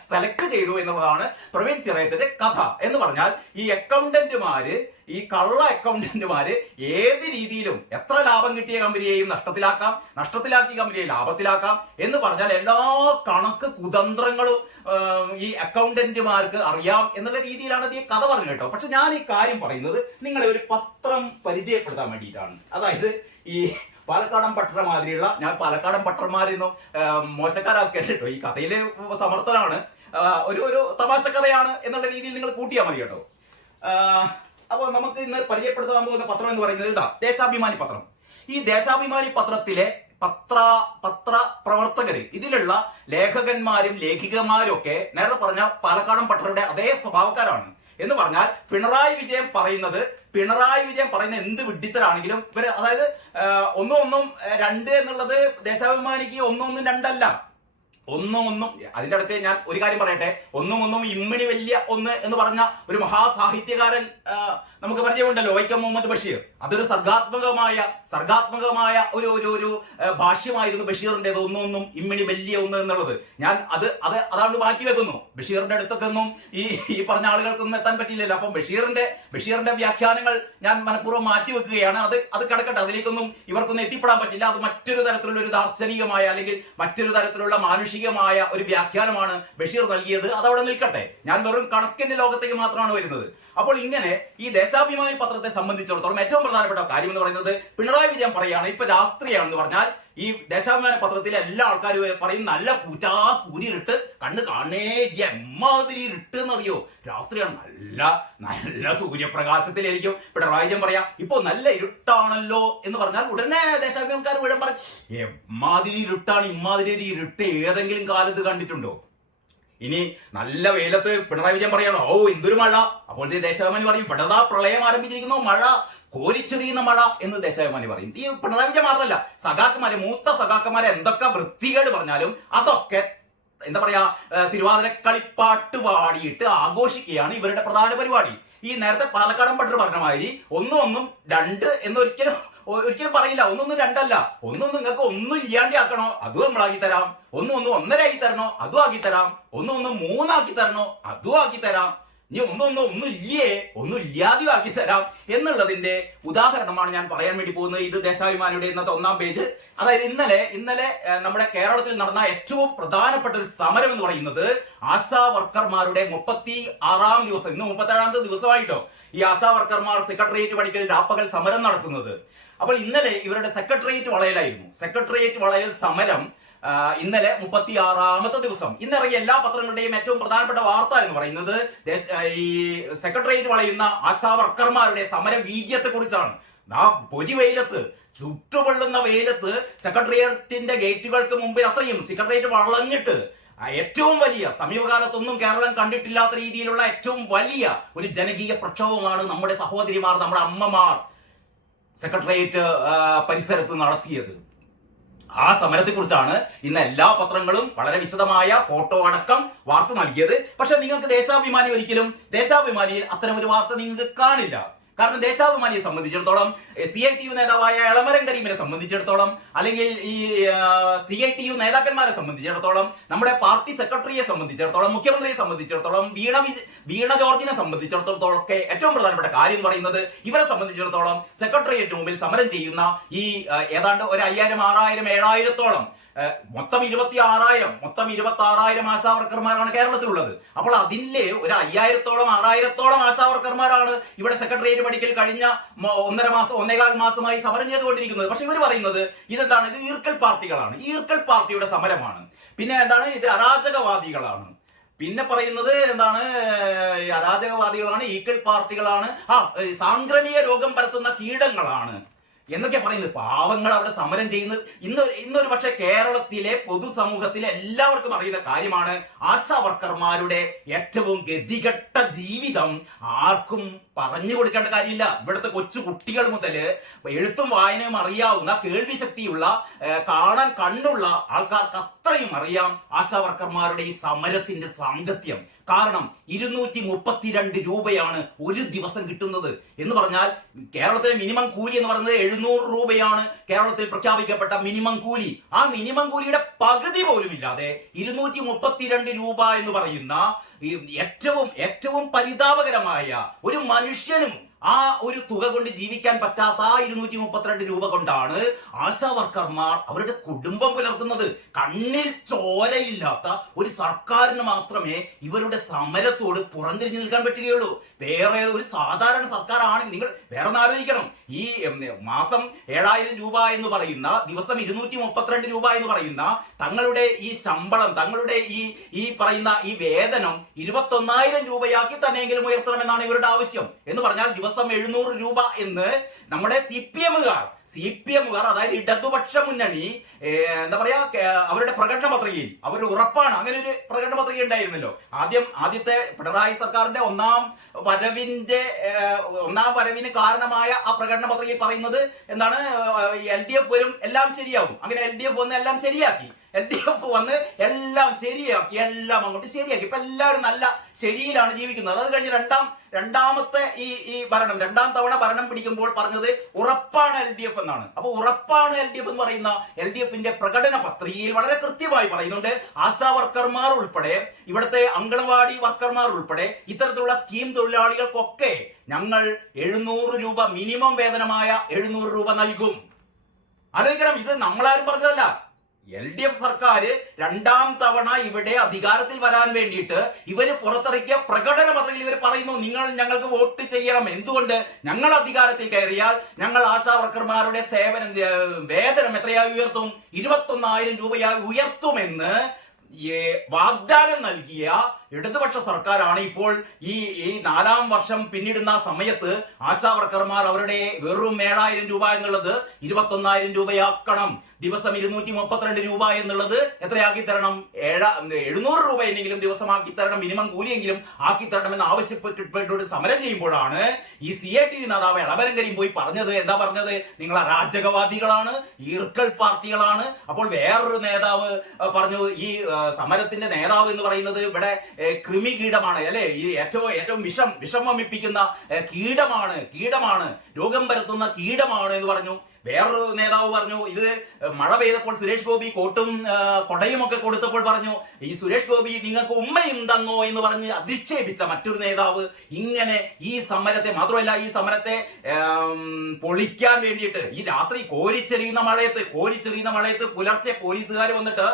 സെലക്ട് ചെയ്തു എന്നുള്ളതാണ് പ്രവീൺ ചിറയത്തിന്റെ കഥ. എന്ന് പറഞ്ഞാൽ ഈ അക്കൗണ്ടന്റുമാര്, ഈ കള്ള അക്കൗണ്ടന്റുമാര് ഏത് രീതിയിലും എത്ര ലാഭം കിട്ടിയ കമ്പനിയെയും നഷ്ടത്തിലാക്കിയ കമ്പനിയെ ലാഭത്തിലാക്കാം എന്ന് പറഞ്ഞാൽ എല്ലാ കണക്ക് കുതന്ത്രങ്ങളും ഈ അക്കൗണ്ടന്റുമാർക്ക് അറിയാം എന്നുള്ള രീതിയിലാണ് ഈ കഥ പറഞ്ഞു കേട്ടോ. പക്ഷെ ഞാൻ ഈ കാര്യം പറയുന്നത് നിങ്ങളെ ഒരു പത്രം പരിചയപ്പെടുത്താൻ വേണ്ടിയിട്ടാണ്. അതായത് ഈ പാലക്കാടൻ പട്ടണ മാതിരിയുള്ള, ഞാൻ പാലക്കാടൻ പട്ടർമാരെന്നും മോശക്കാരാക്കിയല്ല കേട്ടോ, ഈ കഥയില് സമർത്ഥനാണ്, ഒരു തമാശ കഥയാണ് എന്നുള്ള രീതിയിൽ നിങ്ങൾ കൂട്ടിയാൽ മതി കേട്ടോ. അപ്പോൾ നമുക്ക് ഇന്ന് പരിചയപ്പെടുത്താൻ പോകുന്ന പത്രം എന്ന് പറയുന്നത് ഇതാ, ദേശാഭിമാനി പത്രം. ഈ ദേശാഭിമാനി പത്രത്തിലെ പത്ര പ്രവർത്തകര്, ഇതിലുള്ള ലേഖകന്മാരും ലേഖികമാരും ഒക്കെ നേരത്തെ പറഞ്ഞ പാലക്കാടൻ പട്ടണയുടെ അതേ സ്വഭാവക്കാരാണ്. എന്ന് പറഞ്ഞാൽ പിണറായി വിജയൻ പറയുന്നത് എന്ത് വിഡ്ഢിത്തരാണെങ്കിലും ഇവര്, അതായത് 1 2 എന്നുള്ളത് ദേശാഭിമാനിക്ക് 1 2 അല്ല, 1 അതിന്റെ അടുത്ത് ഞാൻ ഒരു കാര്യം പറയട്ടെ. 1 ഇമ്മിണി വലിയ 1 എന്ന് പറഞ്ഞ ഒരു മഹാസാഹിത്യകാരൻ നമുക്ക് പരിചയമുണ്ടല്ലോ, വൈക്കം മുഹമ്മദ് ബഷീർ. അതൊരു സർഗാത്മകമായ ഒരു ഭാഷ്യമായിരുന്നു ബഷീറിന്റെ 1 ഇമ്മിണി വലിയ 1 എന്നുള്ളത്. ഞാൻ അതാണ്ട് മാറ്റി വെക്കുന്നു. ബഷീറിന്റെ അടുത്തൊക്കെ ഒന്നും ഈ പറഞ്ഞ ആളുകൾക്കൊന്നും എത്താൻ പറ്റിയില്ലല്ലോ. അപ്പം ബഷീറിന്റെ വ്യാഖ്യാനങ്ങൾ ഞാൻ മനഃപൂർവ്വം മാറ്റി വെക്കുകയാണ്. അത് കിടക്കട്ടെ, അതിലേക്കൊന്നും ഇവർക്കൊന്നും എത്തിപ്പെടാൻ പറ്റില്ല. അത് മറ്റൊരു തരത്തിലുള്ള ഒരു ദാർശനികമായ അല്ലെങ്കിൽ മറ്റൊരു തരത്തിലുള്ള മാനുഷികമായ ഒരു വ്യാഖ്യാനമാണ് ബഷീർ നൽകിയത്. അതവിടെ നിൽക്കട്ടെ. ഞാൻ വെറും കണക്കിന്റെ ലോകത്തേക്ക് മാത്രമാണ് വരുന്നത്. അപ്പോൾ ഇങ്ങനെ ഈ ദേശാഭിമാനി പത്രത്തെ സംബന്ധിച്ചിടത്തോളം ഏറ്റവും പ്രധാനപ്പെട്ട കാര്യം എന്ന് പറയുന്നത്, പിണറായി വിജയൻ പറയാണ് ഇപ്പൊ രാത്രിയാണെന്ന് പറഞ്ഞാൽ ഈ ദേശാഭിമാനി പത്രത്തിലെ എല്ലാ ആൾക്കാരും പറയും നല്ല കൂരിട്ട് കണ്ണ് കാണേ എമ്മാതിരി ഇരുട്ട് എന്നറിയോ, രാത്രിയാണ്, നല്ല സൂര്യപ്രകാശത്തിലായിരിക്കും. പിണറായി വിജയൻ പറയാ ഇപ്പൊ നല്ല ഇരുട്ടാണല്ലോ എന്ന് പറഞ്ഞാൽ ഉടനെ ദേശാഭിമാനിക്കാർ വീഴം പറയും എമ്മാതിരി ഇരുട്ടാണ്, ഇമ്മാതിരി ഒരു ഇരുട്ട് ഏതെങ്കിലും കാലത്ത് കണ്ടിട്ടുണ്ടോ? ഇനി നല്ല വെയിലത്ത് പിണറായി വിജയൻ പറയണോ എന്തൊരു മഴ, അപ്പോൾ ദേശാഭിമാനി പറയും പെട്ടതാ പ്രളയം ആരംഭിച്ചിരിക്കുന്നു, മഴ കോരിച്ചെറിയുന്ന മഴ എന്ന് ദേശാഭിമാനി പറയും. ഈ പിണറായി വിജയൻ മാത്രമല്ല, മൂത്ത സഖാക്കന്മാരെ എന്തൊക്കെ വൃത്തികേട് പറഞ്ഞാലും അതൊക്കെ എന്താ പറയാ തിരുവാതിര കളിപ്പാട്ട് പാടിയിട്ട് ആഘോഷിക്കുകയാണ് ഇവരുടെ പ്രധാന പരിപാടി. ഈ നേരത്തെ പാലക്കാടൻ പട്ടർ പറഞ്ഞ മാതിരി 1 2 എന്നൊരിക്കലും പറയില്ല. 1 2 അല്ല, 1 നിങ്ങൾക്ക് 1 ഇല്ലാണ്ട് ആക്കണോ അതും നമ്മളാക്കി തരാം. 1 1.5 ആക്കി തരണോ അതും ആക്കി തരാം. 1 3 ആക്കി തരണോ അതും ആക്കി തരാം. നീ 1 ഇല്ലേ ഇല്ലാതെയും ആക്കി തരാം എന്നുള്ളതിന്റെ ഉദാഹരണമാണ് ഞാൻ പറയാൻ വേണ്ടി പോകുന്നത്. ഇത് ദേശാഭിമാനിയുടെ ഇന്നത്തെ 1-ാം പേജ്. അതായത് ഇന്നലെ നമ്മുടെ കേരളത്തിൽ നടന്ന ഏറ്റവും പ്രധാനപ്പെട്ട ഒരു സമരം എന്ന് പറയുന്നത് ആശാ വർക്കർമാരുടെ 36-ാം ദിവസം, ഇന്ന് 37-ാമത്തെ ദിവസമായിട്ടോ ഈ ആശാ വർക്കർമാർ സെക്രട്ടേറിയറ്റ് പടിക്കൽ രാപ്പകൽ സമരം നടത്തുന്നത്. അപ്പോൾ ഇന്നലെ ഇവരുടെ സെക്രട്ടേറിയറ്റ് വളയലായിരുന്നു. സെക്രട്ടേറിയറ്റ് വളയൽ സമരം ഇന്നലെ 36-ാമത്തെ ദിവസം. ഇന്നിറങ്ങിയ എല്ലാ പത്രങ്ങളുടെയും ഏറ്റവും പ്രധാനപ്പെട്ട വാർത്ത എന്ന് പറയുന്നത് ഈ സെക്രട്ടേറിയറ്റ് വളയുന്ന ആശാ വർക്കർമാരുടെ സമര വീര്യത്തെ കുറിച്ചാണ്. പൊരി വെയിലത്ത്, ചുട്ടുപൊള്ളുന്ന വെയിലത്ത് സെക്രട്ടേറിയറ്റിന്റെ ഗേറ്റുകൾക്ക് മുമ്പിൽ അത്രയും സെക്രട്ടേറിയറ്റ് വളഞ്ഞിട്ട് ഏറ്റവും വലിയ, സമീപകാലത്തൊന്നും കേരളം കണ്ടിട്ടില്ലാത്ത രീതിയിലുള്ള ഏറ്റവും വലിയ ഒരു ജനകീയ പ്രക്ഷോഭമാണ് നമ്മുടെ സഹോദരിമാർ, നമ്മുടെ അമ്മമാർ സെക്രട്ടേറിയറ്റ് പരിസരത്ത് നടത്തിയത്. ആ സമരത്തെക്കുറിച്ചാണ് ഇന്ന് എല്ലാ പത്രങ്ങളും വളരെ വിശദമായ ഫോട്ടോ അടക്കം വാർത്ത നൽകിയത്. പക്ഷെ നിങ്ങൾക്ക് ദേശാഭിമാനിയിൽ അത്തരം ഒരു വാർത്ത നിങ്ങൾക്ക് കാണില്ല. കാരണം ദേശാഭിമാനിയെ സംബന്ധിച്ചിടത്തോളം CITU നേതാവായ എളമരം കരീമിനെ സംബന്ധിച്ചിടത്തോളം അല്ലെങ്കിൽ ഈ CITU നേതാക്കന്മാരെ സംബന്ധിച്ചിടത്തോളം നമ്മുടെ പാർട്ടി സെക്രട്ടറിയെ സംബന്ധിച്ചിടത്തോളം മുഖ്യമന്ത്രിയെ സംബന്ധിച്ചിടത്തോളം വീണ ജോർജിനെ സംബന്ധിച്ചിടത്തോളം ഒക്കെ ഏറ്റവും പ്രധാനപ്പെട്ട കാര്യം എന്ന് പറയുന്നത് ഇവരെ സംബന്ധിച്ചിടത്തോളം സെക്രട്ടേറിയറ്റിന് മുമ്പിൽ സമരം ചെയ്യുന്ന ഈ ഏതാണ്ട് ഒരു 5000, 6000, 7000-ഓളം മൊത്തം 26,000 ആശാവർക്കർമാരാണ് കേരളത്തിലുള്ളത്. അപ്പോൾ അതിലെ ഒരു 5000-ഓളം 6000-ഓളം ആശാവർക്കർമാരാണ് ഇവിടെ സെക്രട്ടേറിയറ്റ് പടിക്കൽ കഴിഞ്ഞ 1.5 മാസമായി സമരം ചെയ്തുകൊണ്ടിരിക്കുന്നത്. പക്ഷെ ഇവർ പറയുന്നത് ഇതെന്താണ്, ഇത് ഈർക്കൽ പാർട്ടികളാണ്, ഈർക്കൽ പാർട്ടിയുടെ സമരമാണ്, പിന്നെ എന്താണ് ഇത് അരാജകവാദികളാണ്, പിന്നെ പറയുന്നത് എന്താണ് അരാജകവാദികളാണ്, ഈക്വൽ പാർട്ടികളാണ്, സാംക്രമിക രോഗം പരത്തുന്ന കീടങ്ങളാണ് എന്നൊക്കെ പറയുന്നത്. പാവങ്ങൾ അവിടെ സമരം ചെയ്യുന്നത് ഇന്നൊരു പക്ഷെ കേരളത്തിലെ പൊതുസമൂഹത്തിലെ എല്ലാവർക്കും അറിയുന്ന കാര്യമാണ്. ആശാ വർക്കർമാരുടെ ഏറ്റവും ഗതികെട്ട ജീവിതം ആർക്കും പറഞ്ഞു കൊടുക്കേണ്ട കാര്യമില്ല. ഇവിടുത്തെ കൊച്ചു കുട്ടികൾ മുതൽ എഴുത്തും വായനയും അറിയാവുന്ന, കേൾവി ശക്തിയുള്ള, കാണാൻ കണ്ണുള്ള ആൾക്കാർക്ക് അത്രയും അറിയാം ആശാ വർക്കർമാരുടെ ഈ സമരത്തിന്റെ സാങ്കത്യം. കാരണം 232 രൂപയാണ് ഒരു ദിവസം കിട്ടുന്നത് എന്ന് പറഞ്ഞാൽ കേരളത്തിലെ മിനിമം കൂലി എന്ന് പറയുന്നത് 700 രൂപയാണ് കേരളത്തിൽ പ്രഖ്യാപിക്കപ്പെട്ട മിനിമം കൂലി. ആ മിനിമം കൂലിയുടെ പകുതി പോലും ഇല്ലാതെ 232 രൂപ എന്ന് പറയുന്ന ഏറ്റവും പരിതാപകരമായ ഒരു മനുഷ്യനും ആ ഒരു തുക കൊണ്ട് ജീവിക്കാൻ പറ്റാത്ത ആ 232 രൂപ കൊണ്ടാണ് ആശാ വർക്കർമാർ അവരുടെ കുടുംബം പുലർത്തുന്നത്. കണ്ണിൽ ചോരയില്ലാത്ത ഒരു സർക്കാരിന് മാത്രമേ ഇവരുടെ സമരത്തോട് പുറംതിരിഞ്ഞു നിൽക്കാൻ പറ്റുകയുള്ളൂ. വേറെ ഒരു സാധാരണ സർക്കാരാണ്. നിങ്ങൾ വേറെ ആലോചിക്കണം, ഈ മാസം 7000 രൂപ എന്ന് പറയുന്ന, ദിവസം 232 രൂപ എന്ന് പറയുന്ന തങ്ങളുടെ ഈ ശമ്പളം, തങ്ങളുടെ ഈ പറയുന്ന ഈ വേതനം 21,000 രൂപയാക്കി തന്നെയെങ്കിലും ഉയർത്തണമെന്നാണ് ഇവരുടെ ആവശ്യം. എന്ന് പറഞ്ഞാൽ ദിവസം 700 രൂപ എന്ന് നമ്മുടെ സിപിഎമ്മുകാർ അതായത് ഇടതുപക്ഷ മുന്നണി എന്താ പറയാ അവരുടെ പ്രകടന പത്രികയിൽ അവർ ഉറപ്പാണ്. അങ്ങനെ ഒരു പ്രകടന പത്രിക ഉണ്ടായിരുന്നല്ലോ ആദ്യത്തെ പിണറായി സർക്കാരിന്റെ ഒന്നാം വരവിന് കാരണമായ ആ പ്രകടന പത്രികയിൽ പറയുന്നത് എന്താണ്, LDF വരും എല്ലാം ശരിയാവും. അങ്ങനെ LDF വന്ന് എല്ലാം ശരിയാക്കി, LDF വന്ന് എല്ലാം ശരിയാക്കി, എല്ലാം അങ്ങോട്ട് ശരിയാക്കി. ഇപ്പൊ എല്ലാവരും നല്ല ശരിയിലാണ് ജീവിക്കുന്നത്. അത് കഴിഞ്ഞ് രണ്ടാമത്തെ ഈ ഭരണം, 2ാം തവണ ഭരണം പിടിക്കുമ്പോൾ പറഞ്ഞത് ഉറപ്പാണ് LDF എന്നാണ്. അപ്പൊ ഉറപ്പാണ് LDF എന്ന് പറയുന്ന LDFന്റെ പ്രകടന പത്രികയിൽ വളരെ കൃത്യമായി പറയുന്നുണ്ട് ആശാ വർക്കർമാർ ഉൾപ്പെടെ, ഇവിടുത്തെ അങ്കണവാടി വർക്കർമാർ ഉൾപ്പെടെ ഇത്തരത്തിലുള്ള സ്കീം തൊഴിലാളികൾക്കൊക്കെ ഞങ്ങൾ 700 രൂപ മിനിമം വേതനമായ 700 രൂപ നൽകും. ആലോചിക്കണം, ഇത് നമ്മളാരും പറഞ്ഞതല്ല. LDF സർക്കാർ 2ാം തവണ ഇവിടെ അധികാരത്തിൽ വരാൻ വേണ്ടിയിട്ട് ഇവര് പുറത്തിറക്കിയ പ്രകടന പത്രികയിൽ ഇവർ പറയുന്നു നിങ്ങൾ ഞങ്ങൾക്ക് വോട്ട് ചെയ്യണം. എന്തുകൊണ്ട്? ഞങ്ങൾ അധികാരത്തിൽ കയറിയാൽ ഞങ്ങൾ ആശാ വർക്കർമാരുടെ വേതനം എത്രയായി ഉയർത്തും? 21,000 രൂപയായി ഉയർത്തുമെന്ന് വാഗ്ദാനം നൽകിയ ഇടതുപക്ഷ സർക്കാരാണ് ഇപ്പോൾ ഈ 4ാം വർഷം പിന്നിടുന്ന സമയത്ത് ആശാ വർക്കർമാർ അവരുടെ വെറും 7,000 രൂപ എന്നുള്ളത് 21,000 രൂപയാക്കണം. ദിവസം 232 രൂപ എന്നുള്ളത് എത്രയാക്കി തരണം? 700 രൂപ എന്നെങ്കിലും ദിവസമാക്കി തരണം, മിനിമം കൂലിയെങ്കിലും ആക്കി തരണമെന്ന് ആവശ്യപ്പെട്ട് സമരം ചെയ്യുമ്പോഴാണ് ഈ CITU നേതാവ് എളമരം കരീം പോയി പറഞ്ഞത്. എന്താ പറഞ്ഞത്? നിങ്ങൾ അരാജകവാദികളാണ്, ഈർക്കൽ പാർട്ടികളാണ്. അപ്പോൾ വേറൊരു നേതാവ് പറഞ്ഞു, ഈ സമരത്തിന്റെ നേതാവ് എന്ന് പറയുന്നത് ഇവിടെ കൃമി കീടമാണ് അല്ലെ, ഈ ഏറ്റവും വിഷം വമിപ്പിക്കുന്ന കീടമാണ്, രോഗം പരത്തുന്ന കീടമാണ് എന്ന് പറഞ്ഞു. വേറൊരു നേതാവ് പറഞ്ഞു, ഇത് മഴ പെയ്തപ്പോൾ സുരേഷ് ഗോപി കോട്ടും കൊടയും ഒക്കെ കൊടുത്തപ്പോൾ പറഞ്ഞു, ഈ സുരേഷ് ഗോപി നിങ്ങൾക്ക് ഉമ്മയും തന്നോ എന്ന് പറഞ്ഞ് അധിക്ഷേപിച്ച മറ്റൊരു നേതാവ്. ഇങ്ങനെ ഈ സമരത്തെ, മാത്രമല്ല ഈ സമരത്തെ പൊളിക്കാൻ വേണ്ടിയിട്ട് ഈ രാത്രി കോരിച്ചെറിയുന്ന മഴയത്ത് പുലർച്ചെ പോലീസുകാർ വന്നിട്ട്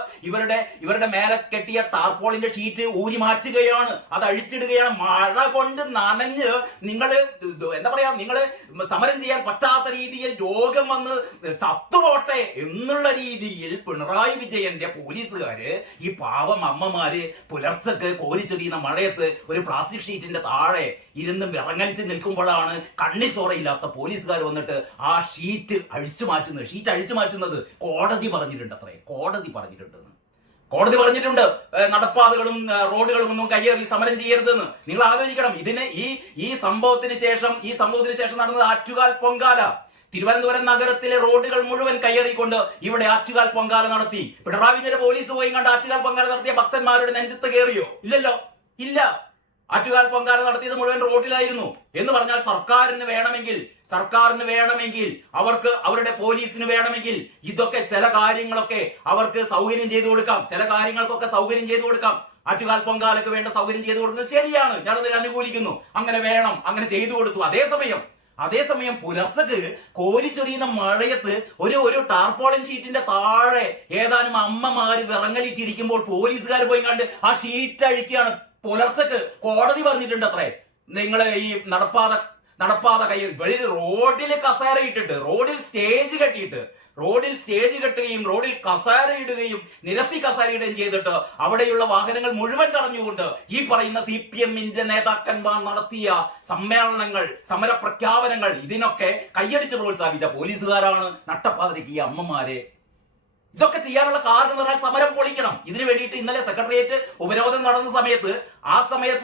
ഇവരുടെ മേലെ കെട്ടിയ ടാർപോളിന്റെ ഷീറ്റ് ഊരി മാറ്റുകയാണ്, അത് അഴിച്ചിടുകയാണ്. മഴ കൊണ്ട് നനഞ്ഞ് എന്താ പറയാ, നിങ്ങൾ സമരം ചെയ്യാൻ പറ്റാത്ത രീതിയിൽ രോഗം വന്ന് ചത്തുപോട്ടെ എന്നുള്ള രീതിയിൽ പിണറായി വിജയന്റെ പോലീസുകാര് ഈ പാവം അമ്മമാര് പുലർച്ചക്ക് കോരിച്ചെറിയുന്ന മഴയത്ത് ഒരു പ്ലാസ്റ്റിക് ഷീറ്റിന്റെ താഴെ ഇരുന്ന് വിറങ്ങലിച്ച് നിൽക്കുമ്പോഴാണ് കണ്ണിച്ചോറയില്ലാത്ത പോലീസുകാർ വന്നിട്ട് ആ ഷീറ്റ് അഴിച്ചു മാറ്റുന്നത്. കോടതി പറഞ്ഞിട്ടുണ്ട് നടപ്പാതകളും റോഡുകളും ഒന്നും കയ്യേറി സമരം ചെയ്യരുതെന്ന്. നിങ്ങൾ ആലോചിക്കണം, ഈ സംഭവത്തിന് ശേഷം നടന്നത് ആറ്റുകാൽ പൊങ്കാല. തിരുവനന്തപുരം നഗരത്തിലെ റോഡുകൾ മുഴുവൻ കയ്യേറിക്കൊണ്ട് ഇവിടെ ആറ്റുകാൽ പൊങ്കാല നടത്തി. പിണറായി വിജയന്റെ പോലീസ് പോയി കണ്ട് ആറ്റുകാൽ പൊങ്കാല നടത്തിയ ഭക്തന്മാരുടെ നെഞ്ചത്ത് കയറിയോ? ഇല്ലല്ലോ, ഇല്ല. ആറ്റുകാൽ പൊങ്കാല നടത്തിയത് മുഴുവൻ റോഡിലായിരുന്നു എന്ന് പറഞ്ഞാൽ സർക്കാരിന് വേണമെങ്കിൽ അവർക്ക് അവരുടെ പോലീസിന് വേണമെങ്കിൽ ഇതൊക്കെ ചില കാര്യങ്ങളൊക്കെ അവർക്ക് സൗകര്യം ചെയ്തു കൊടുക്കാം, ചില കാര്യങ്ങൾക്കൊക്കെ സൗകര്യം ചെയ്തു കൊടുക്കാം. ആറ്റുകാൽ പൊങ്കാലക്ക് വേണ്ട സൗകര്യം ചെയ്തു കൊടുക്കുന്നത് ശരിയാണ്, ഞാനതിൽ അനുകൂലിക്കുന്നു. അങ്ങനെ വേണം, അങ്ങനെ ചെയ്തു കൊടുത്തു. അതേസമയം പുലർച്ചക്ക് കോരിച്ചൊരിയുന്ന മഴയത്ത് ഒരു ടാർപോളിൻ ഷീറ്റിന്റെ താഴെ ഏതാനും അമ്മമാര് വിറങ്ങലിച്ചിരിക്കുമ്പോൾ പോലീസുകാർ പോയി കണ്ട് ആ ഷീറ്റ് അഴിക്കുകയാണ്. പുലർച്ചക്ക് കോടതി പറഞ്ഞിട്ടുണ്ട് അത്രേ, നിങ്ങൾ ഈ നടപ്പാത കൈ വെളിയിൽ റോഡിൽ കസേര ഇട്ടിട്ട്, റോഡിൽ സ്റ്റേജ് കെട്ടുകയും റോഡിൽ കസേര ഇടുകയും നിരത്തി കസേര ഇടുകയും ചെയ്തിട്ട് അവിടെയുള്ള വാഹനങ്ങൾ മുഴുവൻ തടഞ്ഞുകൊണ്ട് ഈ പറയുന്ന CPM-ന്റെ നേതാക്കന്മാർ നടത്തിയ സമ്മേളനങ്ങൾ, സമരപ്രഖ്യാപനങ്ങൾ, ഇതിനൊക്കെ കയ്യടിച്ച് പ്രോത്സാഹിപ്പിച്ച പോലീസുകാരാണ് നട്ടപ്പാതിരിക്ക് ഈ അമ്മമാരെ. ഇതൊക്കെ ചെയ്യാനുള്ള കാരണം എന്ന് പറഞ്ഞാൽ സമരം പൊളിക്കണം. ഇതിനു വേണ്ടിയിട്ട് ഇന്നലെ സെക്രട്ടേറിയറ്റ് ഉപരോധം നടന്ന സമയത്ത്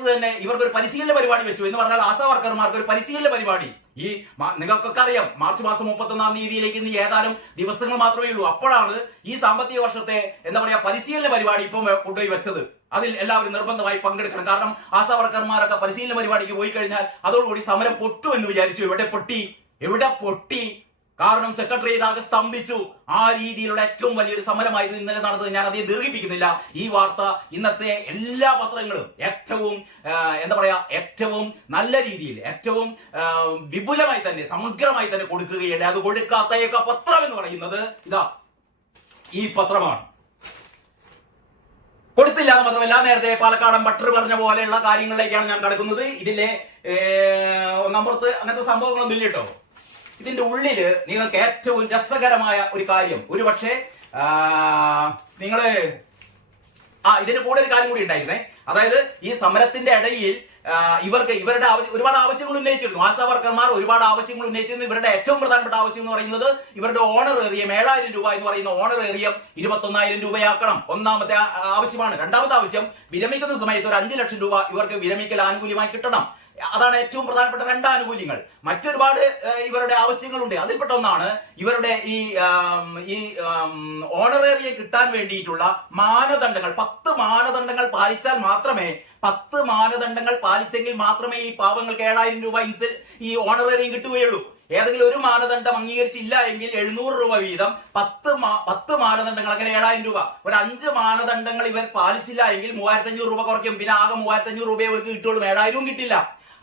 തന്നെ ഇവർക്ക് ഒരു പരിശീലന പരിപാടി വെച്ചു. എന്ന് പറഞ്ഞാൽ ആശാ വർക്കർമാർക്ക് ഒരു പരിശീലന പരിപാടി. ഈ നിങ്ങൾക്കൊക്കെ അറിയാം, മാർച്ച് മാസം 31-ാം തീയതിയിലേക്ക് ഇന്ന് ഏതാനും ദിവസങ്ങൾ മാത്രമേ ഉള്ളൂ. അപ്പോഴാണ് ഈ സാമ്പത്തിക വർഷത്തെ പരിശീലന പരിപാടി ഇപ്പം കൊണ്ടുപോയി വെച്ചത്. അതിൽ എല്ലാവരും നിർബന്ധമായി പങ്കെടുക്കണം. കാരണം ആശാ വർക്കർമാരൊക്കെ പരിശീലന പരിപാടിക്ക് പോയി കഴിഞ്ഞാൽ അതോടുകൂടി സമരം പൊട്ടു എന്ന് വിചാരിച്ചു. എവിടെ പൊട്ടി? കാരണം സെക്രട്ടേറിയറ്റ് ആകെ സ്തംഭിച്ചു. ആ രീതിയിലുള്ള ഏറ്റവും വലിയൊരു സമരമായിരുന്നു ഇന്നലെ നടന്നത്. ഞാൻ അധികം ദീർഘിപ്പിക്കുന്നില്ല. ഈ വാർത്ത ഇന്നത്തെ എല്ലാ പത്രങ്ങളും ഏറ്റവും നല്ല രീതിയിൽ, ഏറ്റവും വിപുലമായി തന്നെ, സമഗ്രമായി തന്നെ കൊടുക്കുകയുണ്ട്. അത് കൊടുക്കാത്ത ഏക പത്രം എന്ന് പറയുന്നത് ഈ പത്രമാണ്. കൊടുത്തില്ല എന്ന് മാത്രമല്ല, നേരത്തെ പാലക്കാടൻ ബട്ടർ പറഞ്ഞ പോലെയുള്ള കാര്യങ്ങളിലേക്കാണ് ഞാൻ കടക്കുന്നത്. ഇതിലെ ഒന്നാമത്തെ അങ്ങനത്തെ സംഭവങ്ങളൊന്നും ഇല്ല കേട്ടോ. ഇതിന്റെ ഉള്ളില് നിങ്ങൾക്ക് ഏറ്റവും രസകരമായ ഒരു കാര്യം, ഒരു പക്ഷേ ഇതിന്റെ കൂടെ ഒരു കാര്യം കൂടി ഉണ്ടായിരുന്നേ. അതായത് ഈ സമരത്തിന്റെ ഇടയിൽ ഇവരുടെ ഒരുപാട് ആവശ്യങ്ങൾ ഉന്നയിച്ചിരുന്നു. ആശാ വർക്കർമാർ ഒരുപാട് ആവശ്യങ്ങൾ ഉന്നയിച്ചിരുന്നു. ഇവരുടെ ഏറ്റവും പ്രധാനപ്പെട്ട ആവശ്യം എന്ന് പറയുന്നത് ഇവരുടെ ഓണറേറിയം 7000 രൂപ എന്ന് പറയുന്ന ഓണറേറിയം 21,000 രൂപയാക്കണം. ഒന്നാമത്തെ ആവശ്യമാണ്. രണ്ടാമത്തെ ആവശ്യം, വിരമിക്കുന്ന സമയത്ത് ഒരു 5 ലക്ഷം രൂപ ഇവർക്ക് വിരമിക്കൽ ആനുകൂല്യമായി കിട്ടണം. അതാണ് ഏറ്റവും പ്രധാനപ്പെട്ട 2 ആനുകൂല്യങ്ങൾ. മറ്റൊരുപാട് ഇവരുടെ ആവശ്യങ്ങളുണ്ട്. അതിൽപ്പെട്ട ഒന്നാണ് ഇവരുടെ ഈ ഓണറേറിയം കിട്ടാൻ വേണ്ടിയിട്ടുള്ള മാനദണ്ഡങ്ങൾ. 10 മാനദണ്ഡങ്ങൾ പാലിച്ചാൽ മാത്രമേ 10 മാനദണ്ഡങ്ങൾ പാലിച്ചെങ്കിൽ മാത്രമേ ഈ പാവങ്ങൾക്ക് 7000 രൂപ ഈ ഓണറേറിയം കിട്ടുകയുള്ളൂ. ഏതെങ്കിലും ഒരു മാനദണ്ഡം അംഗീകരിച്ചില്ല എങ്കിൽ 700 രൂപ വീതം 10 മാനദണ്ഡങ്ങൾ, അങ്ങനെ 7000 രൂപ. ഒരു 5 മാനദണ്ഡങ്ങൾ ഇവർ പാലിച്ചില്ല എങ്കിൽ 3500 രൂപ കുറയ്ക്കും. പിന്നെ ആകെ 3500 രൂപയെ ഇവർക്ക് കിട്ടുള്ളൂ, 7000 കിട്ടില്ല.